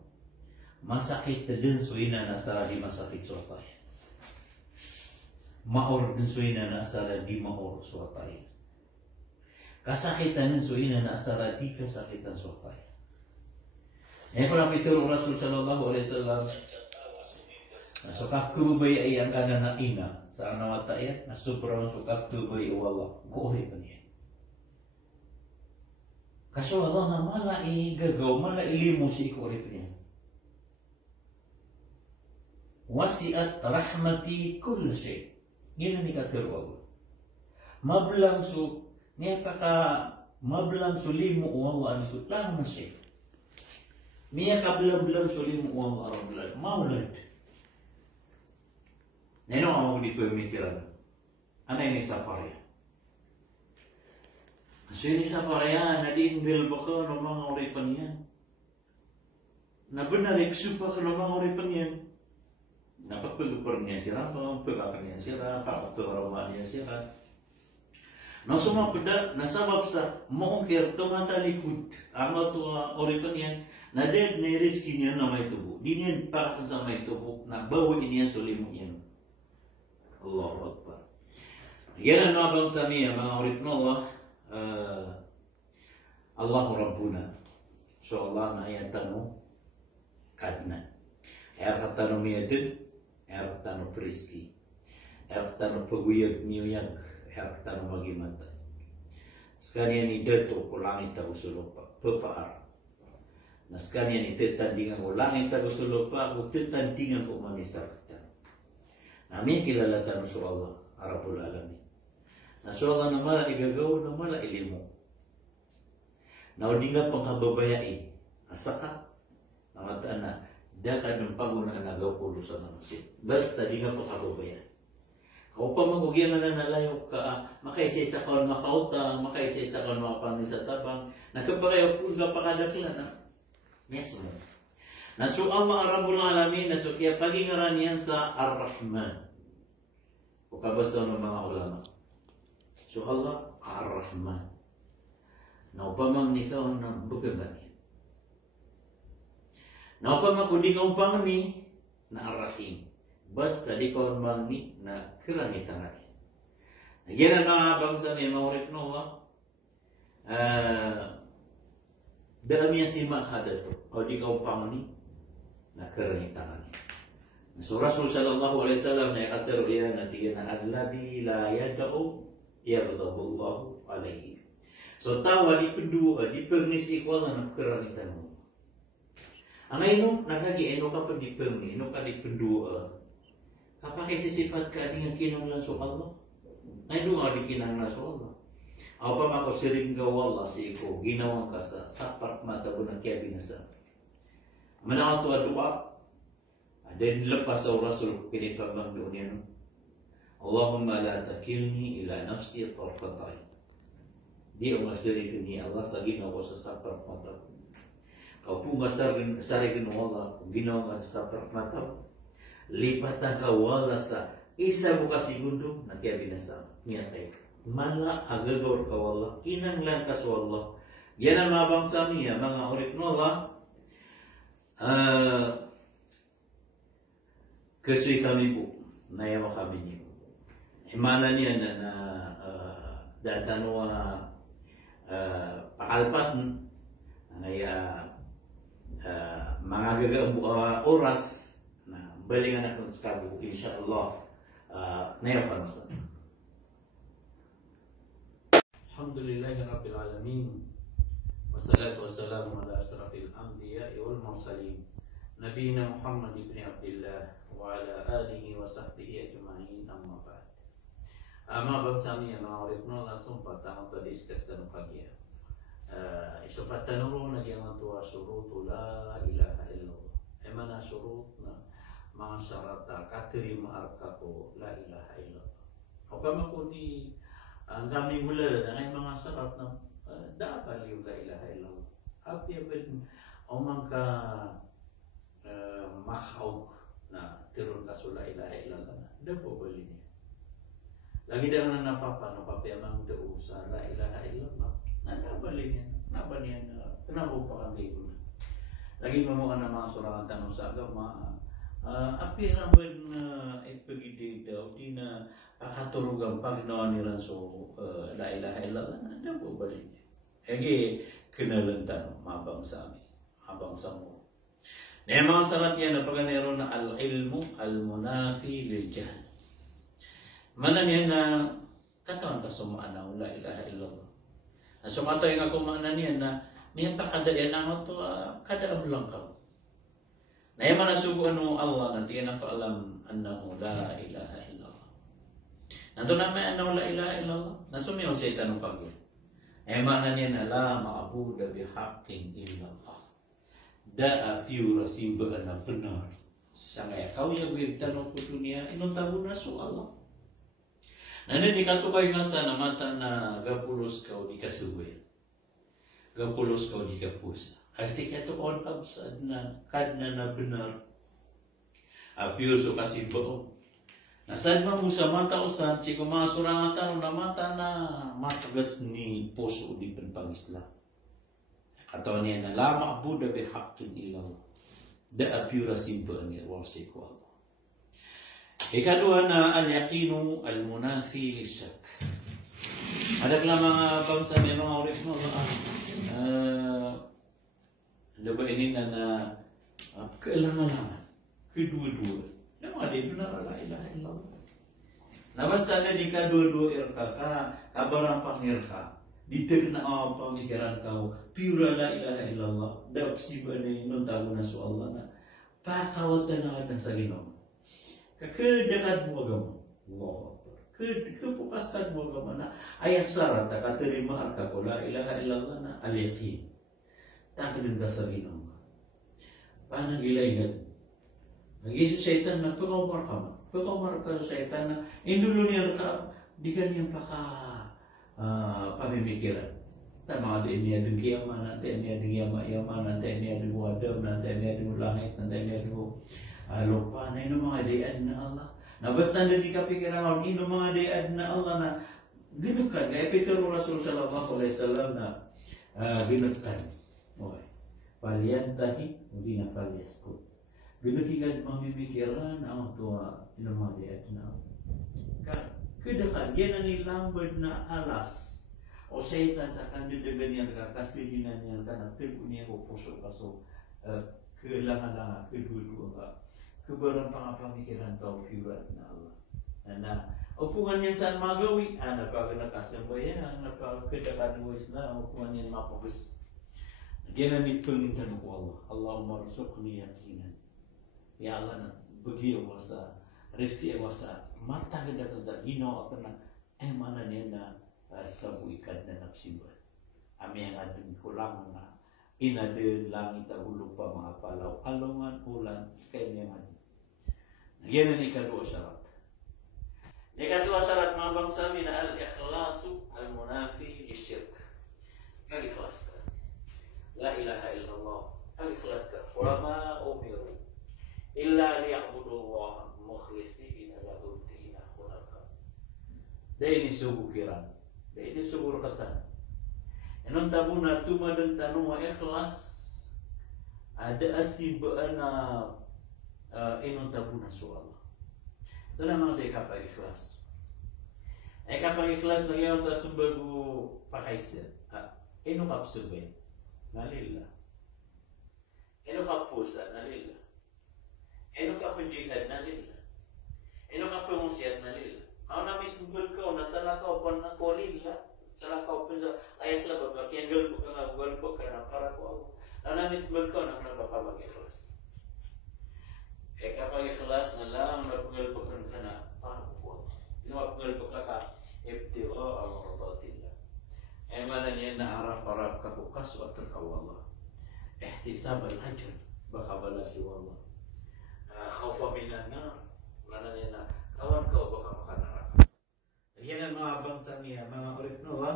Masakit na din suina na sa di masakit sa tayan. Maor din suina na asara di maor suatay. Kasakitan din suina na asara di kasakitan suatay. Ngayon ko lang pituro Rasul sallallahu alaihi wasallam. Nasukap kubay ay ang kana na ina sa anawatay na sobrang sukap kubay wala kuori pa niya. Kaso Allah na mala igagaw, mala ilimo si kuori pa niya. Wasiat rahmati kull shay. Gina ni katero Allah. Mablang su niya mablang su limo Allah ang lang masih. Niya kablang su limo Allah Rabbul Maulad. Neno ang di pemikiran. Ano ini saparya? Asli saparya na di inbil baka no mga uripan yan. Na benar iksupa ka no mga uripan yan. Napagpagpapar niya sila, pagpagpagpar niya sila, pagpagpagpar niya sila. No semua pada nasabab sa mungkir tumatalikod ang tua oripan yan na dead ni rizki niya na may tubo. Di niya para sa may tubo na bawa niya sulimu yan. Allahu Akbar. Yan ang mga bangsa niya, mga orip na Allah. Allahu Rabbuna. So Allah na ayatan mo kadna. Ayat kata no miyadin. Ayat kata no priski. Ayat kata no paguyag niyuyag. Ayat kata no magimata. Sekalian ni dato ko langit tago sulupa. Pepaar. Na sekalian ni tetandingan ko langit tago sulupa. Ko tetandingan ko manisar kita. Namin kilalatan sa Allah. Arabul Alamin. Na sa Allah na mala igagaw na mala ilimo. Na hindi nga pangkababayai. Asaka. Namataan na. Dakan ng pangunaan na gawpulo sa manusia. Basta di nga pagkababayan. Kung pa magugyan na nalayo ka, makaisa-isa ka makautang, makaisa-isa ka makapangin sa tabang, nagkapakayo kung napakadakla na. Mismo. Nasu Allah Rabbul Alamin, nasu kaya pagingaran yan sa Ar-Rahman. O kabasa ng mga ulama. So Allah, Ar-Rahman. Na upamang nikaw na bugagan. Na upang kundi kau pangni na Ar-Rahim. Basta di kau mangni na kerangitan lagi. Nagyan na bangsa ni maurit no Allah. Dalam yang simak hadat tu. O di kau pangni na kerangitan lagi. So Rasul sallallahu alaihi wasallam na kata dia nanti na alladhi la yad'u yaghdabullahu alaihi. So tawa di pendu di pernisi kuala na kerangitan mo. Ang ino, nakagi ino ka pa di permi, ino ka di pendua. Kapag sisipat ka di nga kinanglan so Allah. Ino nga di kinanglan so Allah. Apa mako sering gawala si iko, ginawang ka sa sapat mata po ng kaya binasa. Manaw to adua, then lepas sa Rasul kinipagmang doon yan. Allahumma la takilni ila nafsi tarfatay. Di ang sering ni Allah sa ginawa sa sapat mata po. Kau pun sarikin wala ginawa sa mata lipatan ka wala sa isa buka segundo na kaya binasa niyatay mala agagor ka wala kinanglan ka sa wala yan ang mga bangsa niya mga urit wala kasi kami po nayawa kami niyo himana niya na datanwa pakalpas ngaya mga oras na balingan ako sa kabu, insyaAllah nayapan mo sa Alhamdulillahi Rabbil Alamin, wassalatu wassalamu ala asrafil anbiya wal mursalin, Nabiyina Muhammad ibn Abdullah wa ala alihi wa sahbihi ajma'in, amma ba'd. Ama sami mga oripno langsung patang to discuss dan kagia. Iso patanong na yang tua syurutu la ilaha illallah. Emana syurut na mga syarat katerima arkapo la ilaha illallah. Apa makuni ang kami mula na mga syarat na dapat liu la ilaha illallah. Apa ben omang ka makhaw na tirun ka la ilaha illallah. Dapat bali niya. Lagi dengan napapa no papi amang deusa la ilaha illallah. Nabalian kenapa kami itu? Lagi mau anak masuk orang tanah agama. Api ramben pergi di tina atur gampang noniran so la ilaha illallah. Napa balinya? Ege kenalan tanah mabang sami, mabang samu. Memang salat yang napaganero na al ilmu al munafi lil jahl. Mana niya na katawan ka sumaanaw la ilaha illallah. So ato yung ako mana niya na niya pa kada yan ang ito kada ablang ka. Na yung manasubuan mo Allah na tiyan na faalam annahu la ilaha illallah. Nanto na may annahu la ilaha illallah. Nasumiyaw sa itanong kagyo. Mana niya na la maabuda bihaqqin illallah. Da pure simbaan na benar. Sangaya kau yang bertanong ko dunia inuntabu na so Allah. Nanti dikatukai ngasa na mata na gapulos kau dikasubuin. Gapulos kau dikapus. Arti kata on absad na kadna na benar. Apiyo so kasih bohong. Nasad mo sa mata usan chiko masurangatan na mata na matagas ni puso di penpangisla. Kata niya na la ma'budu bihaqqin illallah. Da apiyo rasimpan ni wasiko Allah. Ikadua na al-yaqinu al-munafi lisyak. Ada mga bangsa may mga urip mo diba ini na kailangan kedua-dua. Naman adi benar la ilaha illallah. Nabasta na di ka dua-dua irka kabarang pangirka. Dito na pamikiran kau pura la ilaha illallah. Dap si bani nuntago na su Allah na pakawatan na kadang sa Ginoo. Kedekat mo agama, Allah Akbar. Kepukasan mo agama na ayat syarat tak katerima arka la ilaha illallah na al-yaqin. Tak kedeng sa Ginoo. Paano gilaygan? Nag-isu syaitan na pagawar ka ma. Pagawar ka syaitan na indulo niya ka di kaniyang pamimikiran. Tama ada ini ada kiamat, nanti ini ada kiamat, nanti ini ada wadam, nanti ini ada langit, nanti ini ada lupa na ino mga diad na Allah. Na basta na di kapikiran ang ino mga diad na Allah na ginukan. Kaya Peter Rasul sallallahu alaihi wasallam na ginukan. Okay. Paliyantahi, hindi na palyaskot. Ginukigan mamimikiran ang tuwa ino mga diad na Allah. Kedekat, yan ang nilambad na alas. O syaitan sa kandidagan niya kakatidinan niya kanatibu niya o puso kaso kailangan kedua-dua ka. Kebarang pangapamikiran kau firat na Allah. Na upungan niya saan magawi, napaganakas-nambayan, napagkadakan mo na upungan niya mapagus. Ginamit pengintan ko Allah. Allahumma rasuqni yaqinan. Ya Allah na bagi Allah sa rezeki Allah sa mata kedakan sa ginawa ka na mana niya na sekabu ikan dan napsimban. Ami yang ada kulang na inade langit aku lupa mengapalau alongan ulan kain yang ada. Yan ang ikadua syarat. Ikadua syarat mga bangsa min al-ikhlasu al-munafi lisyirk. Al-ikhlas ka. La ilaha illallah. Al-ikhlas ka. Wa ma umiru illa liya'budullah mukhlisina lahu ad-din hunafa. Dahil subukiran. Dahil suburkatan. Enong tabuna tuma dan tanuma ikhlas ada asibana enong tabuna soal. Ito naman ay kapag ikhlas. Ay kapag ikhlas na ngayon tas bago pakaisir. Enong kapsubin. Nalila. Eno ka pusa na lila. Eno ka penjihad na lila. Eno ka pengusiat na lila. Mau na misbul ko na salakaw pa na ko lila. Salakaw pa sa ayas la ba kaya gal ko kana para ko. Na misbul ko na baka mag-ikhlas. Kapag ikhlas na lang napagal ko kana para ko. Napagal ko ka ibtigha al-mardatillah. Mana niya na arap-arap ka bukas wa taqwa. Ihtisab al-ajr baka balas Allah. Khawfa minan nar, mana niya na kawan kau baka makanaraka. Yan ang mga bangsa niya, mga urip no ha.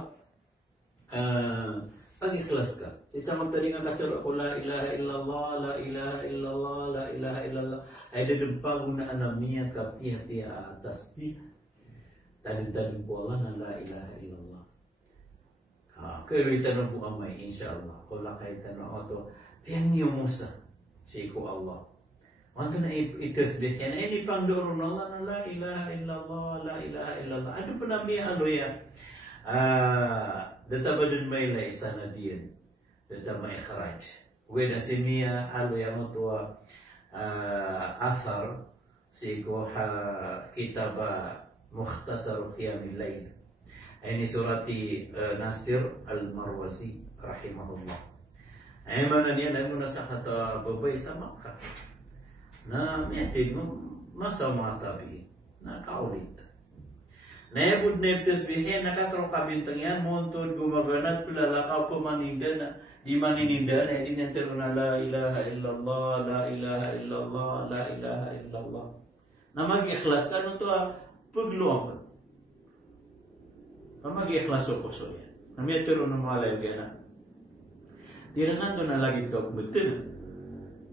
Pag-ikhlas ka. Isa magtali nga katuro ko la ilaha illallah, la ilaha illallah, la ilaha illallah. Ay dadempang na anamiya ka piya-piya atas piya. Tanin-tanin po Allah na la ilaha illallah. Kailan tanong po amay, insyaAllah. Kula kayo tanong ako, piyan niyo Musa, siya Allah. Wanto na itasbih yan, ini pangdoro na Allah na la ilaha illallah, la ilaha illallah. Ano pa namin ano yan? Data ba dun may la isa na diyan? Data may ikhraj. Wena simiya halo yang tua athar siku kitaba mukhtasar qiyamil lail. Ini surati Nasir Al-Marwazi rahimahullah. Ay mana niya na muna sa kata babay sa Makkah. Na miyatig mo masa mga tabi na kaulit. Naibud na ibtasbihin nakakaroon kabintang yan muntod gumaganat pilalakaw pamaninda na di manininda na hindi natin na la ilaha illallah, la ilaha illallah, la ilaha illallah. Na mag-ikhlas ka nung ito pagluwang ka. Mag-ikhlas o puso yan. Kami ito rin ng mga layo kaya na. Di na nandun na lagi ka betul.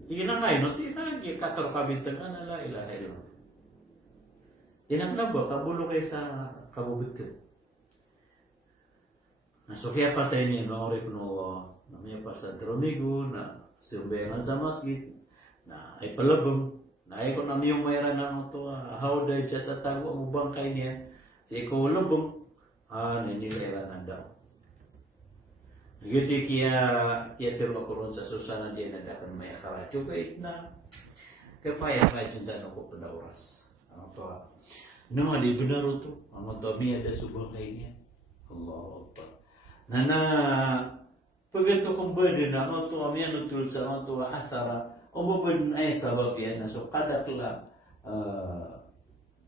Di na ngayon, di na kakaro kabintang na la ilaha illallah. Di na naba, kabulo kayo sa kabubetul. Nasukya patay niya, maurip no Allah. Namanya pa sa dromigo, na sumbayangan sa masjid, na ay palabang, na ay kung namiyong mayroon na ito, how day siya tatago ang bangkay niya, siya ikaw labang, ninilera na daw. Nagyuti kaya pero karoon sa susana din na dapat may akaracho kahit na kapaya kahit yung dano ko pala oras. Ang ito no, di benar ito. Ang ito ada subang kayo niya. Allah Akbar. Na pagito kong berde na ang ito amya nutul sa ang ito asara o babad ay sabab yan na so kadakla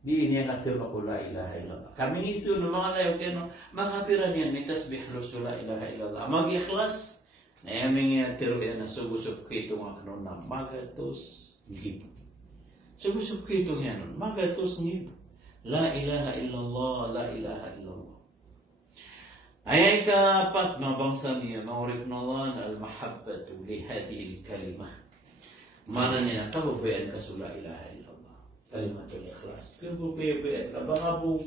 di ini yang atur aku la ilaha illallah. Kami isu ng mga layo kaya makapiran yan may tasbih rasul la ilaha illallah. Mag-ikhlas na yamin nga atur yan na subusok kito nga kanon na magatos ngib. Subusok kito nga nun magatos ngib. La ilaha illallah, la ilaha illallah. Ayay kapat mabangsa niya maurib na Allah na al-mahabbatu li hadihi al-kalimah. Mana niya kababayan ka la ilaha illallah. Kalimatul ikhlas. Pero bebe kabakabu.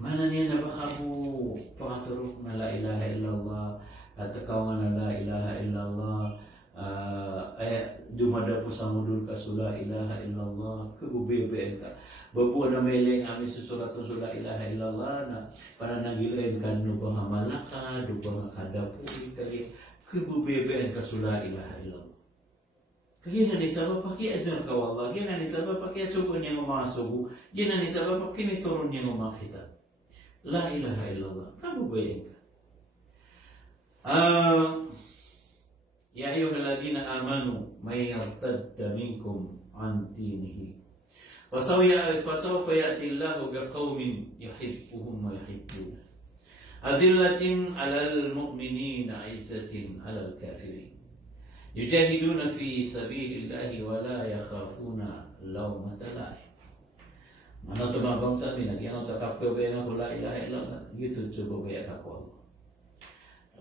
Mana niya nabakabu. Pakaturok na la ilaha illallah. At kawan na la ilaha illallah. Dumada po sa mudul ka la ilaha illallah. Kabubebe ka. Babuan na meleng amin susulat sa la ilaha illallah na para nagilain ka nubang malaka, nubang kadapuri kali. Kabubebe ka la ilaha illallah. Kaya na nisaba pakai adar ka wallah, kaya na nisaba pakai suku niya ngumasubu, kaya na nisaba pakai niturun niya ngumakita. La ilaha illallah. Kamu bayang ka. Ya ayyuhalladzina amanu may yartadda minkum an dinihi. Fasawfa ya'ti Allahu biqaumin yuhibbuhum wa yuhibbuna. Adillatin 'alal mu'minina 'izzatin 'alal kafirin. Yujahiduna fi sabilillahi wa la yakhafuna lawmata laim. Mana tu mabang sabi nagyan ta kapwe na la ilaha illallah gitu coba bayar ako.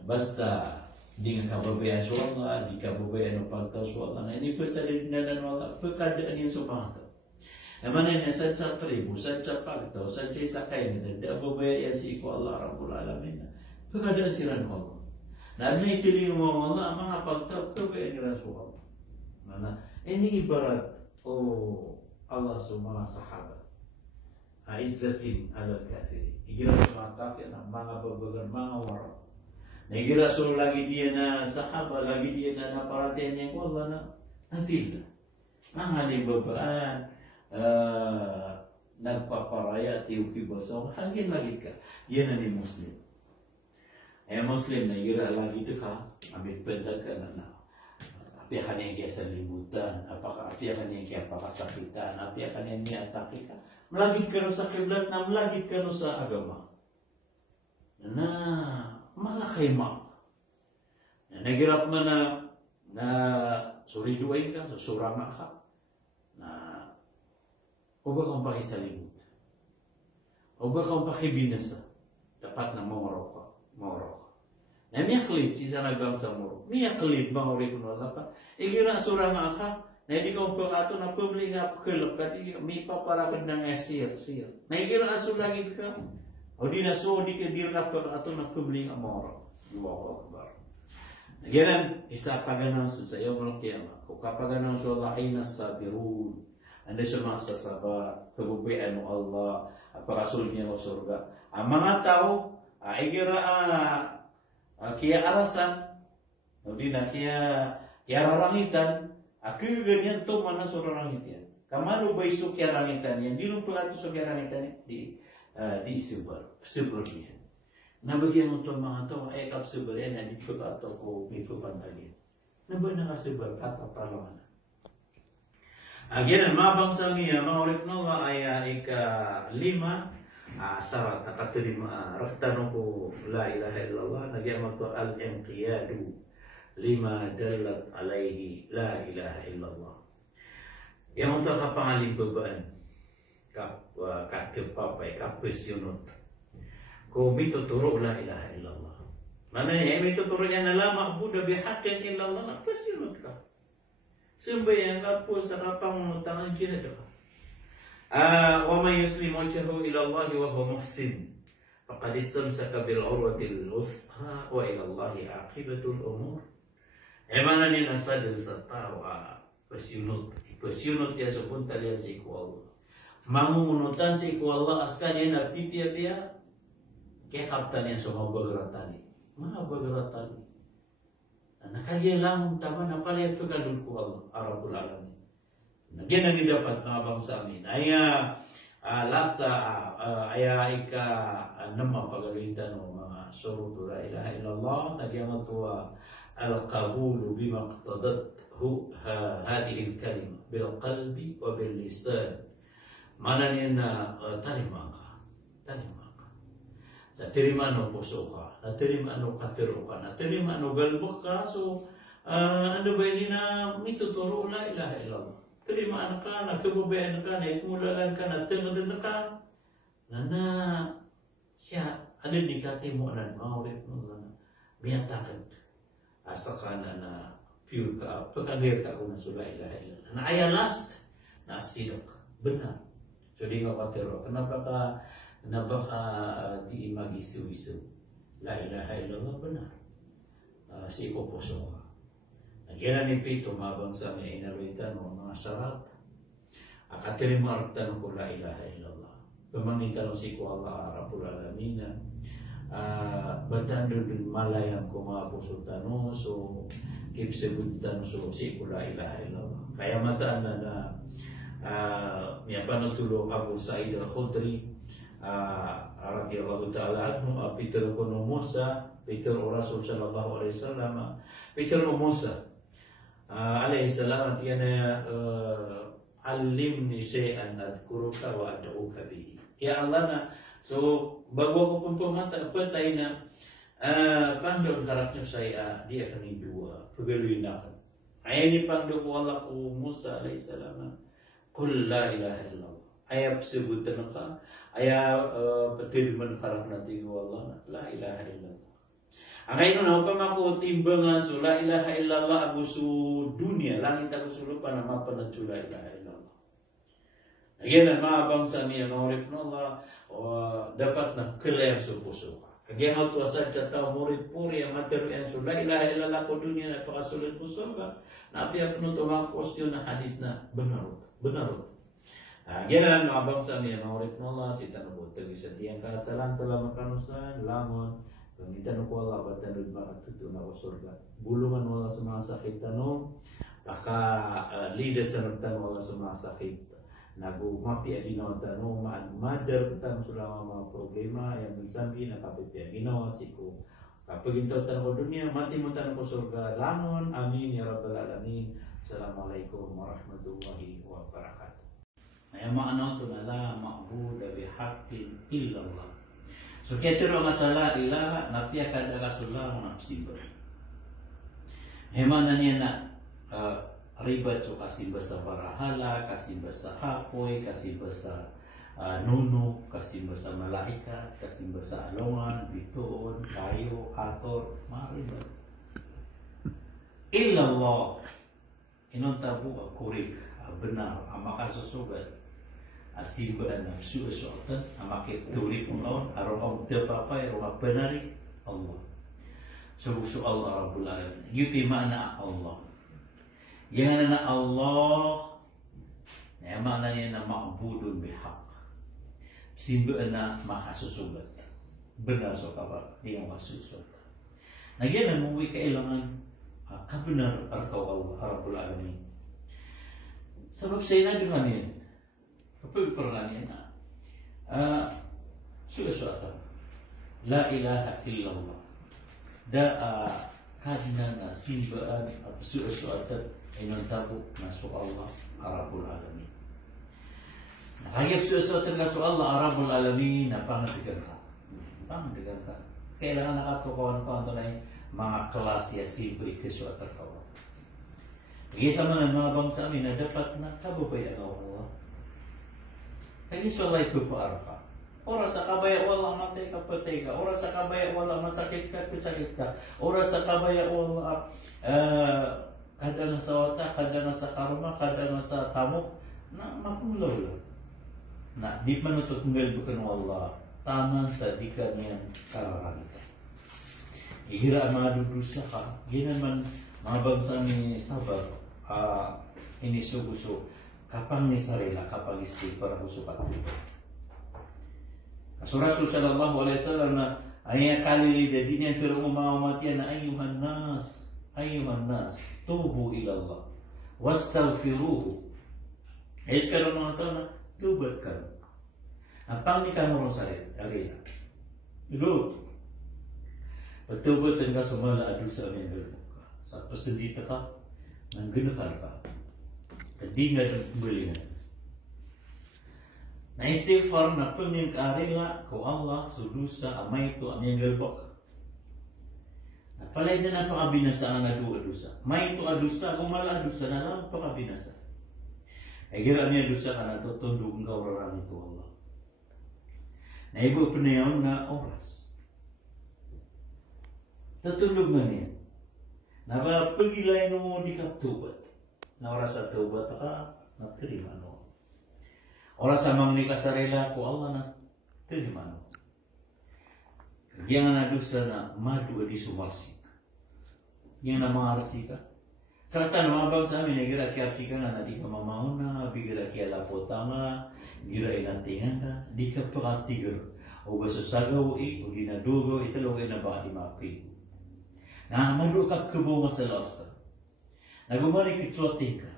Basta di kababaya suwala di kababaya no pagtaw suwala na ini pesalin na wala pagkadaan yung supato. Mana niya sa tribu sa pagtaw sa sakay na da babaya si ko Allah Rabbul Alamin. Pagkadaan sila no. Na may tiling mo Allah ang mga pagtaw kaya ni Rasulullah. Mana ini ibarat Allah sa mga sahaba. Aizzatin alal kafirin. Igira sa mga kafir na mga babagan, mga wara. Nagira Rasul lagi dia na sahaba, lagi dia na naparatihan niya ko Allah na Adil. Mahali babaan nagpaparaya tiuki bosong hangin lagi ka. Yan na ni Muslim. Muslim na yura lagi itu ka. Ambil pental ka na. Api akan yang kaya salimutan. Apakah api akan yang kaya pakasakitan. Api akan yang niataki ka. Melagit ka sa kiblat na melagit ka sa agama. Nah, malah kayma. Nagirap man na suriduay ka, surama ka. O ba kang pakisalimut? O ba kang pakibinasa? Dapat na mauraw ka. Na miya klid, isa na bang sa muro. Miya klid, mauri ko na pa. Igira surama ka, na hindi ka ato na publi nga pakulap ka, may paparapad ng sir. Na igira asulagin ka, o di na so, di ka dirap ka ato na publi nga mauraw. Allahu Akbar. Nagyanan, isa paganon sa sayo ng kiyama. Kung kapaganon sa lahi na sabirun, anda sa mga sasaba, kabubayan mo Allah, at parasul niya mo surga. Ang mga tao, kaya arasan, hindi na kaya rarangitan, ganyan to mana sa rarangitan. Kamano ba iso kaya rarangitan yan? Di nung pala ito sa kaya rarangitan yan? Di subur niya. Nabagyan mo ito mga to, ay kapsubur yan, hindi ko ito ko may pupantagin. Naba nakasubur at tatalungan. Again, mabangsa niya, maurip na wa ay ika-5, sarat, nakaterima, raktanong ko, la ilaha illallah, nagyan mo ito al-inqiyadu, 5 dalat alayhi, la ilaha illallah. Yang untuk kapangaling babaan, kakipapay, kapisyunot, kung mituturo, la ilaha illallah. Mana niya, mituturo niya na lamang Buddha bihakin illallah, napisyunot ka. Sembahyang kapur sa kapangutangan kita doa. Wa may yuslimu wajhahu ila Allah wa huwa muhsin. Faqad istamsaka bil urwatil wuthqa wa ila Allah aqibatul umur. Mana ni nasadil sa tawa pasyunut ya sepunta dia siku Allah. Mangunutan siku Allah askanya na fitya dia kaya kaptan yang semua bergeratani. Mana bergeratani? Nakaya lang tama na pala ito ganun ko Arabul Alamin. Nagyan na nidapat mga bangsa amin. Last ika naman pagalitan ng mga surutu la ilaha illallah. Nagyan ito al-qabulu bima qtadathu hadihi al-kalima bil qalbi wa bil lisan. Mana niya na tarima ka. Naterima no puso ka, naterima no katero ka, naterima no galbok ka, so ano ba yun na mituturo la ilaha illallah. Terima ka, nakababayan ka, naitmulalan ka, natengadan ka, na siya, ano di ka timuanan, maulit mo na, miyatakan, asa ka na pure ka, pagkalir ka kung naso la ilaha illallah. Na aya last, na sidok, benar. So di nga katero, kenapa ka, na baka di magisu-isu. La ilaha illallah benar. Si ipopuso ka. Nagyan ni Pito, mabang sa may inaruitan mo mga syarat. Akatirima aragtan ko la ilaha illallah. Pemanitan si ko Allah Rabbul Alamin. Badan dun malayang ko mga pusultano. So, kipsebutan so si ko la ilaha illallah. Kaya mataan na miyapan na tulo Abu Sa'id al-Khudri. Radhiyallahu ta'ala anhu, Peter kuno Musa, Peter Rasul sallallahu alaihi wasallam, Peter Musa alaihi salam tiana alimni syai'an adhkuruka wa ad'uka bihi. Ya Allah na so bago ko pun pemata patay na pandon karakter saya dia akan dua pagaluin akan. Ayani pandon Allah ku Musa alaihi salam, qul la ilaha illallah. Ayat sebutan ka, ayat petirman karak nanti Allah, la ilaha illallah. Angay no pa mako timbang so la ilaha illallah agusu dunia langit agusu lupa nama panacula ilaha illallah. Again maabang sa niya ngorip no Allah dapat na kelem sa puso ka. Again auto saja ta murid puri yang materi yang so la ilaha illallah ko dunia na pakasulit puso ka. Na api penutup question na hadis na benar. Gilan mga bangsa niya, maurip mo Allah, si tanong tagi sa tiyang kasalan, salamat kanusan, lamon, pamitan ko Allah, batan rin makatuto na ko surga. Bulungan mo Allah sa mga sakit tanong, aka leaders serta wala sumasakit nagu mapi aginaw tano mother kita sulama mga problema yang misambi nakapit aginaw siku kapag intaw tanong ko dunia mati mo tanong ko surga langon amin ya rabbal alamin. Assalamualaikum warahmatullahi wabarakatuh. Ay maano to nala ma'bud bihaqqin illallah. So kaya tiro masala ilaha napia kada kasulang napsiba. Hemana niya na riba to kasimba sa barahala, kasimba sa kapoy, kasimba sa nuno, kasimba sa malaikat, kasimba sa alongan, bituon, kayo, ator, mariba. Illallah, inunta po kurik, benar, ang makasusugat, asimba ang suusotan, ang makitulik mo kaon, arong ang tepapay, arong ang benari, Allah. Subusu Allah Rabbul Alamin. Yuti mana Allah. Yang na Allah, yang makna niya na ma'budun bihaq. Simba na makasusugat. Benar so kabar, dia masusugat. Nagyan na muwi kailangan kabenar arkaw Allah Rabbul Alamin. Sebab saya na dengan niya, kapag pernah niya na, suatu la ilaha illallah. Kadna na simbaan suatu inon tabu masuk Allah Rabbul Alamin. Nakagip suatu masuk Allah Rabbul Alamin na pangadegan ka. Pangadegan ka. Kailangan nakatukawan ko ang tunay mga kelas ya sibri ke suatu kawan. Lagi sama ng mga bangsa amin na dapat nakababayan Allah. Lagi sualay ko pa arka. Ora sa kabaya wala matay ka patay ka. Ora sa kabaya wala masakit ka sakit ka. Ora sa kabaya wala kada na sa wata, kada na sa karma, kada na sa tamok na mapulaw lang. Na di man ito tunggal bukan Allah. Taman sa di ka niyan kararangita. Ihira mga dudusa ka. Ginan man mga bangsa ni sabar ini subuso kapang ni sarila kapag istighfar huso patuloy. So Rasul sallallahu alaihi wasallam na ayat kali di dunia terus memawatian ayuhan nas tubu ila Allah wastaghfiruhu. Sekarang mga tahu na tubatkan. Apang ni kamu rosalit agila. Dulu betul-betul ka sumala adu sa amin berbuka. Sa pasendita ka nang ginakal ka. Kadingan ang kumbalingan. Na istighfar na peming karila ko Allah sudusa amay to aming galbok. Napalay na napakabinasa ang adu adusa. May to adusa gumala adusa na lang pakabinasa. Ay gira niya adusa ka na tutundog ka orang ito Allah. Na ibo pinayaw na oras. Tutundog na niya. Napapagilay mo di ka tubat. Na oras sa tubat ka naterima no. Oras sa mga nikasarela ko Allah na terima no. Yang na dosa na madu di sumarsik. Yang na maarsi ka. Sa kata mga bangsa amin, gira kaya arsi ka na di ka mamauna, bigira kaya lapotama, gira inantingan ka, di ka pakatigar. O ba susagaw o ginadugo, italong na baka di mapi. Na madu ka kubunga sa lasta. Nagumari kitsuating ka.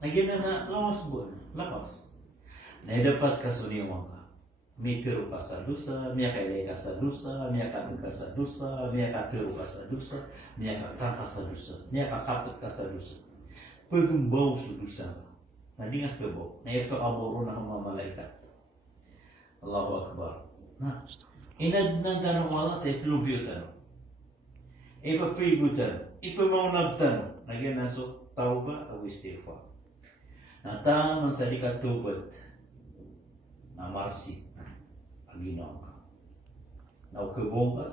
Nagyan na lawas buwan, lawas. Na dapat ka suniwang ka. Mikir ka sa dosa, miya kailay ka sa dosa, miya ka sa dosa, miya ka ka sa dosa, miya ka sa dosa, miya ka kapit ka sa dosa. Pagumbaw sa dosa ka. Nadingak ka bo, na ito aboro ng mga malaikat. Allahu Akbar. Na, inad na tanong Allah sa itlubyo tanong. Ipapibutan, ipamaunabtan, nagyan na so tauba o istighfar. Natama sa di katubat na marsi ang ginawa ka. Naukabong ka,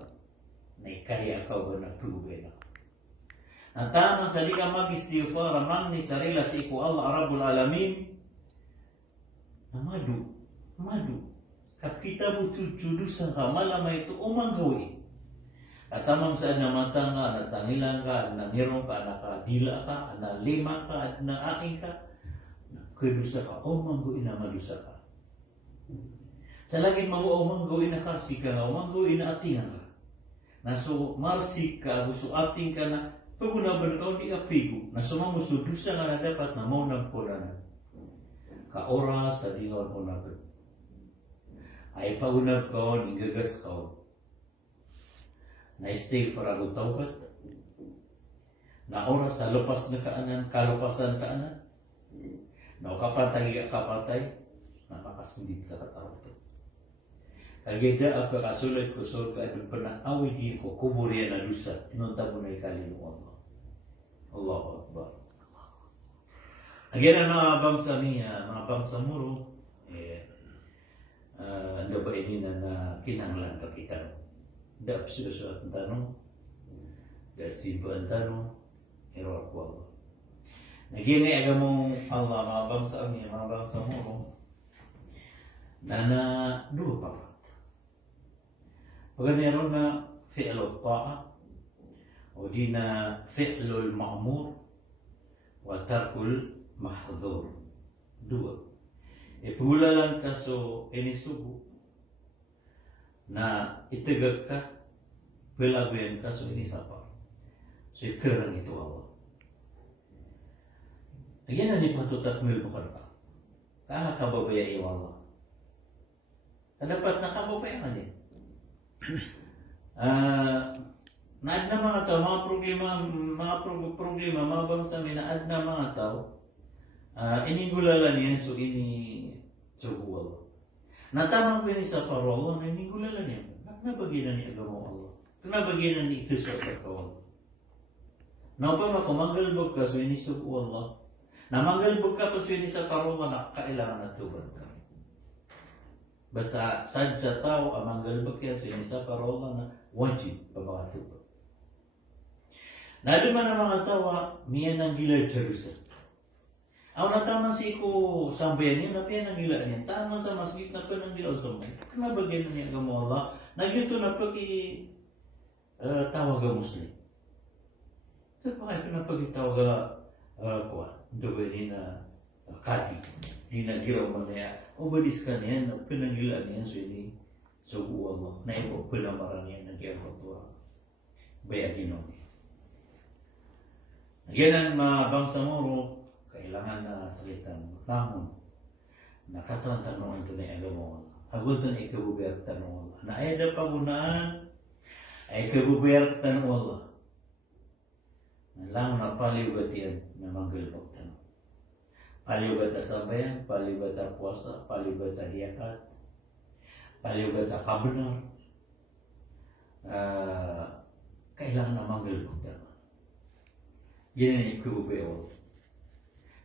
na ikaya ka ba na pugubela. Natama sa di ka mag-istighfar, amang ni sarila si iku Allah Rabbul Alamin, na madu. Kapita mo tujudu sa kamala may ito umanggawi. At tamang saan na mata nga, natangilan ka, nangirong ka, nakadila ka, nalima ka, at naaking ka, kedusa ka, mangguin na madusa ka. Sa langit mo, mangguin na ka, sika nga, mangguin na atingan ka. Naso, marsik ka, gusto ating ka na, Pagunaban kau di apigo, na sumamusudusa nga na dapat na mau nagpunan. Ka oras sa dingon ko na ay pagunab kau, igagas kau. Na stay para taubat. Na oras sa lepas na kaanan, kalupasan kaanan. Na kapatay, nakakasindit sa katawag. Kageda apa kasulat ko surga ay pernah awi di ko kuburian na dusa inunta mo na ikalino Allah. Allahu Akbar. Again mga bangsa niya, mga bangsa muro, anda ba ini na kinanglan ka kita? Da absurdo ang tanong, da simple ang tanong, error ko Allah. Nagini aga mo Allah mga bangsa niya, mga bangsa muro, na dua pa. Pagkaniron na fi'lul ta'a o di na fi'lul ma'mur wa tarkul mahdhur. Dua. Pagulalan ka so inisubo na itagag ka, palabayan ka so inisapa. So ikerang ito Allah. Again na ni patutakmil mo ka. Kala kababayaan Allah. Dapat nakababayaan niya. Naad na mga tao, mga problema, mga bangsa may naad na mga tao, inigulala niya, so subuwal. Natamang ko ni sa parol, na inigulala niya, nabaginan ni agamo Allah, nabaginan ni Kristo at kawal. Napama ko, manggalbog ka, so inisubuwal Allah, na manggalbog ka, so inisa parol na kailangan na tuban ka. Basta sadya tao ang manggalbag kaya sa isa parola na wajib pagkakatupa. Naduman ang mga tawa, miyan ang gila Jerusalem. Ang nataman si ko sambayan niya, napiyan ang gila niya. Tama sa masjid na pananggila o sambayan. Kanabagyan niya ang Allah, nagyuto na pagi tawag ang Muslim. Kapag pinapagitawag kuwan, doon na kadi. Di nagiraw man niya, obadis ka niya, pinanggilaan niya, so ini, subuwa mo, na ipo pinamaran niya, nagyarap ito, bayagin mo niya. Nagyan ang mga bangsa moro, kailangan na salitan lamon, na katuan tanong ito na agamo, agutan ikabubayag tanong, na ay da pagunaan, ay ikabubayag tanong, na lang na paliwat yan, na manggalbog tanong. Paliw ba ta sambayan, paliw ba ta puasa, paliw ba ta hiyakat, paliw ba ta kabenar, kailangan na manggalbog tanong. Yan ang ikabubayaw.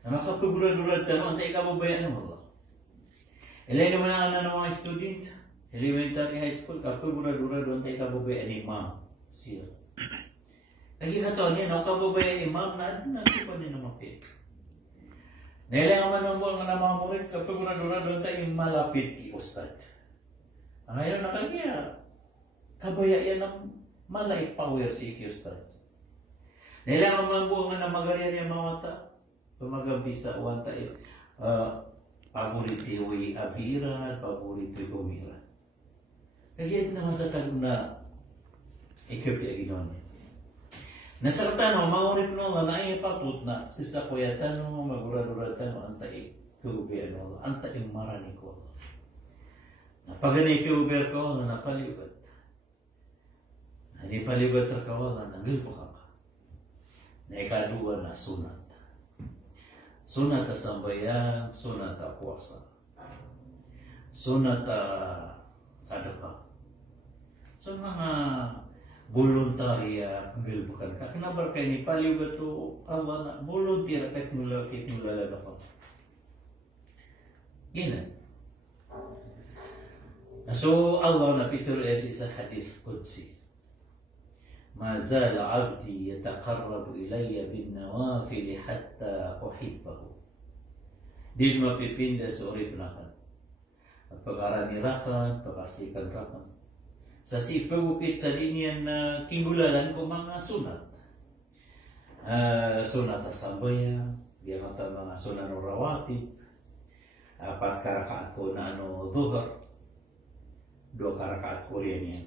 Na makapagurad-urad tanong, antay ikabubayaan mo Allah. Ilay naman ang ng mga student, elementary high school, kapagurad-urad, antay ikabubayaan ni ma'am. Siya. Lagi na to, niya, kabubayaan ni ma'am, natin pa niya naman pit. Nailangan man ang mga mga murid kapag unadura doon tayo malapit ki Ustad. Ang ngayon na kanya, kabayaan ng malay power si ki Ustad. Nailangan man buong na magarian yung mga mata, pumagabi sa uwan tayo, paboriti uwi abira, paboriti umira. Kaya na matatag na ikapi aginon niya. Nasarta no, maurip no, na ay patut na, sisa kuyatan no, magurad-uratan no, antay kugubian no, antay marani ko. Napagani kugubian ko, napalibat. Napalibat terkawalan, nanggilpo ka ka. Na ikaduwa na sunat. Sunat na sambayan, sunat na puasa. Sunat na sadaka. So mga voluntarya gilbukan ka. Kenapa kayak ni paliw ba to Allah na volunteer kahit mula lalo ka. Gina. So Allah na pitur sa hadis qudsi. Ma zala 'abdi yataqarrabu ilayya bin nawafil hatta uhibbahu. Di mapipinda sa urip nakan. At pag-aranirakan, pag-asikan rakan. Sa sipagukit sa linyan na kinggulalan ko mga sunat. Sunat na sambayan, di mata mga sunat ng rawatib, 4 karakaat ko na dhuhr, 2 karakaat ko rin yan.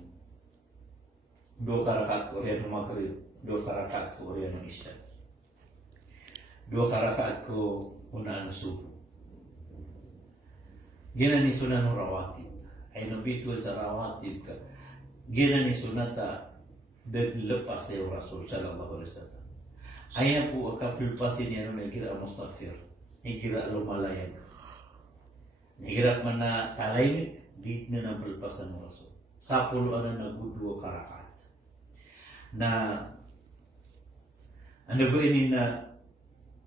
2 rakaat ko riyan maghrib, 2 rakaat ko riyan isya. 2 rakaat ko una ng subuh. Gina ni sunan rawatib. Ay nabitu sa rawatib ka. Gina ni sunata lepas sa Rasul sallallahu alaihi wasallam. Ayan po kapilpasin niya na kira mustafir. Kira lumalayag. Nihirap man na talay di na ng pilpasan ng Rasul. Sapul ano na gudwo karakat. Na ano ba ini na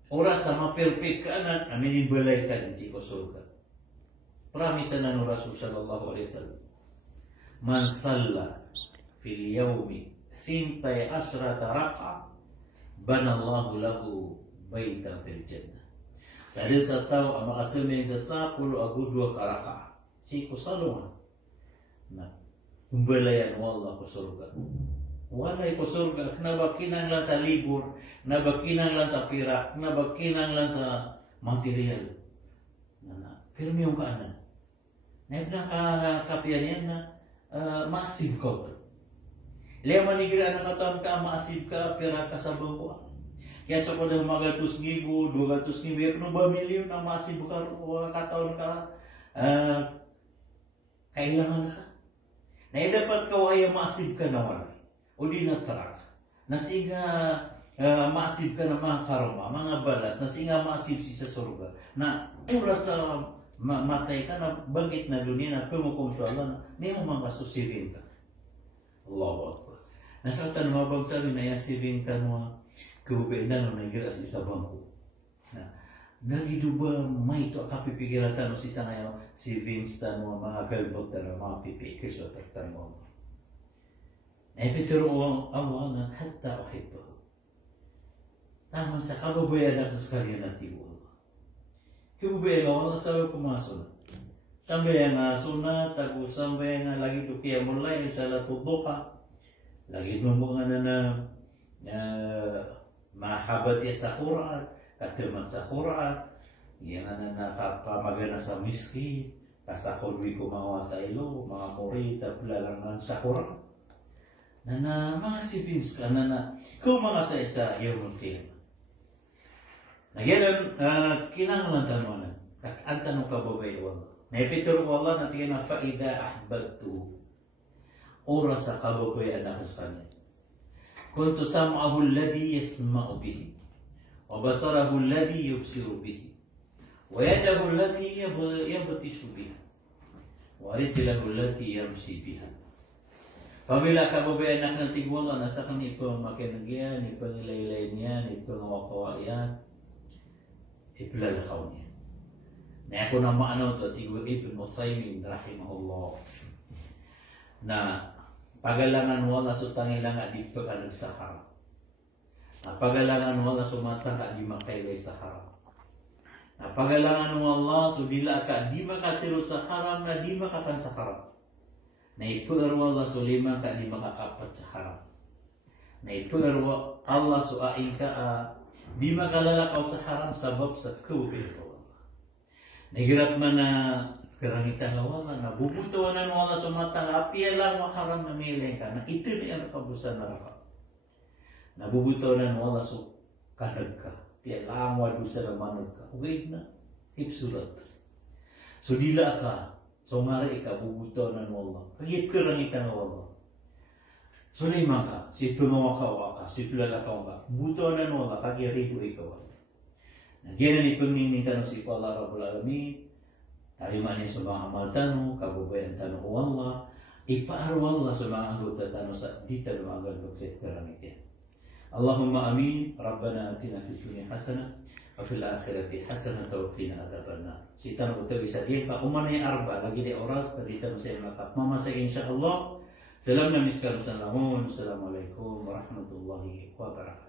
oras sama perfect ka na aminin balay ka di ko surga. Promise na ng Rasul sallallahu alaihi wasallam. Man salla fil yawmi 12 raka'a banallahu lahu baitan fil jannah. Sa tao ang makasama sa 10 agudwa karaka. Si kusalungan na umbalayan wala ko surga. Walay ko surga. Nabakinang lang sa libur, nabakinang lang sa pirak, nabakinang lang sa material. Pero may yung kaanan. Nakakapian yan na massive ka ito. Liya manigira na katawan ka, massive ka, pira ka sa bangkuan. Kaya sa kung mga 200,000, 200,000, kung ba milyon na massive ka, katawan ka, kailangan ka. Na dapat ka ay massive ka na wala. O di na track. Nasiga massive ka na mga karma, mga balas, nasiga massive si sa surga. Na oras sa matay ka na bangkit na dunia na kumukum sa Allah na hindi mo mga susivin ka. Allahu Akbar. Nasa kata na mabag sabi na yasivin ka na kebebasan na nagira sa isa bangko. Nagiduba may ito kapipigiratan o si sa ngayon si Vince tano mga galbog na mga pipikis o tartay mo. Naipituro ang na hatta uhibbahu. Tama sa kababayan na sa kanya natin Allah. Kebabayan Allah sabi pumasok. Sampai nga sunat, tagu sampai nga lagi tu kia mulai salat duha. Lagi nunggu na mahabat ya sa Quran, kataman sa Quran. Yan na kapamagana sa miskin, kasakorwi ko mga wataylo, mga morita, palalangan sa Quran. Na mga sivins ka na kung mga sa isa yung kaya. Nagyan kinanglan tanunan. Ang tanong kababay Allah. Naipituro ko Allah na tingin na faida ahbabtu. Oras sa kababay anak sa kanya. Kuntu sam'ahu alladhi yasma'u bihi. Wa basarahu alladhi yubsiru bihi. Wa yadahu alladhi yabtishu biha. Wa rijlahu allati yamshi biha. Pabila kababay anak ng tigwala, nasa kanya ipang makinagyan, ipang ilaylay niyan, ipang wakawayan, ipilalakaw niya. Na ako na maano ito, tigwa Ibn Uthaymin, rahimahullah, na pagalangan wala sa tangilang at di pagkalag sa harap. Na pagalangan wala sa matang at di makailay sa harap. Na pagalangan wala sa dila ka di makatiro sa harap na di makatan sa harap. Na ipurwa Allah so 5 ka di makakapat sa harap. Na ipurwa Allah so aing ka di makalalakaw sa harap sabab sa kubir Allah. Nahirap man na karangitan lawan na bubutuan na wala sa matang api lang wa haram na mileng ka na ito na ang kabusan na raka. Nabubutuan na wala sa kadag ka. Piya lang wa dusa na manod ka. Ugay na ipsulat. So dila ka so mari ka bubutonan mo Allah. Kaya karangitan mo Allah. So lima ka, si pumawakaw ka, si pulalakaw ka. Butonan mo Allah, kaya riho ikaw. Nagyan ni pagninita si Allah Rabbul Alamin. Tariman niya sa mga amal tanong, kababayan tanong o Allah. Ipaaraw Allah sa mga anggota tanong sa dita lumagal sa karangitan. Allahumma amin. Rabbana atina fid dunya hasanah. Wafil akhirati hasanah tawqina adzabannar. Si tanong ito bisa dia pa umana yung arba lagi di oras tadi tanong sa imakap mama sa insyaallah. Salam na miskal salamun. Assalamualaikum warahmatullahi wabarakatuh.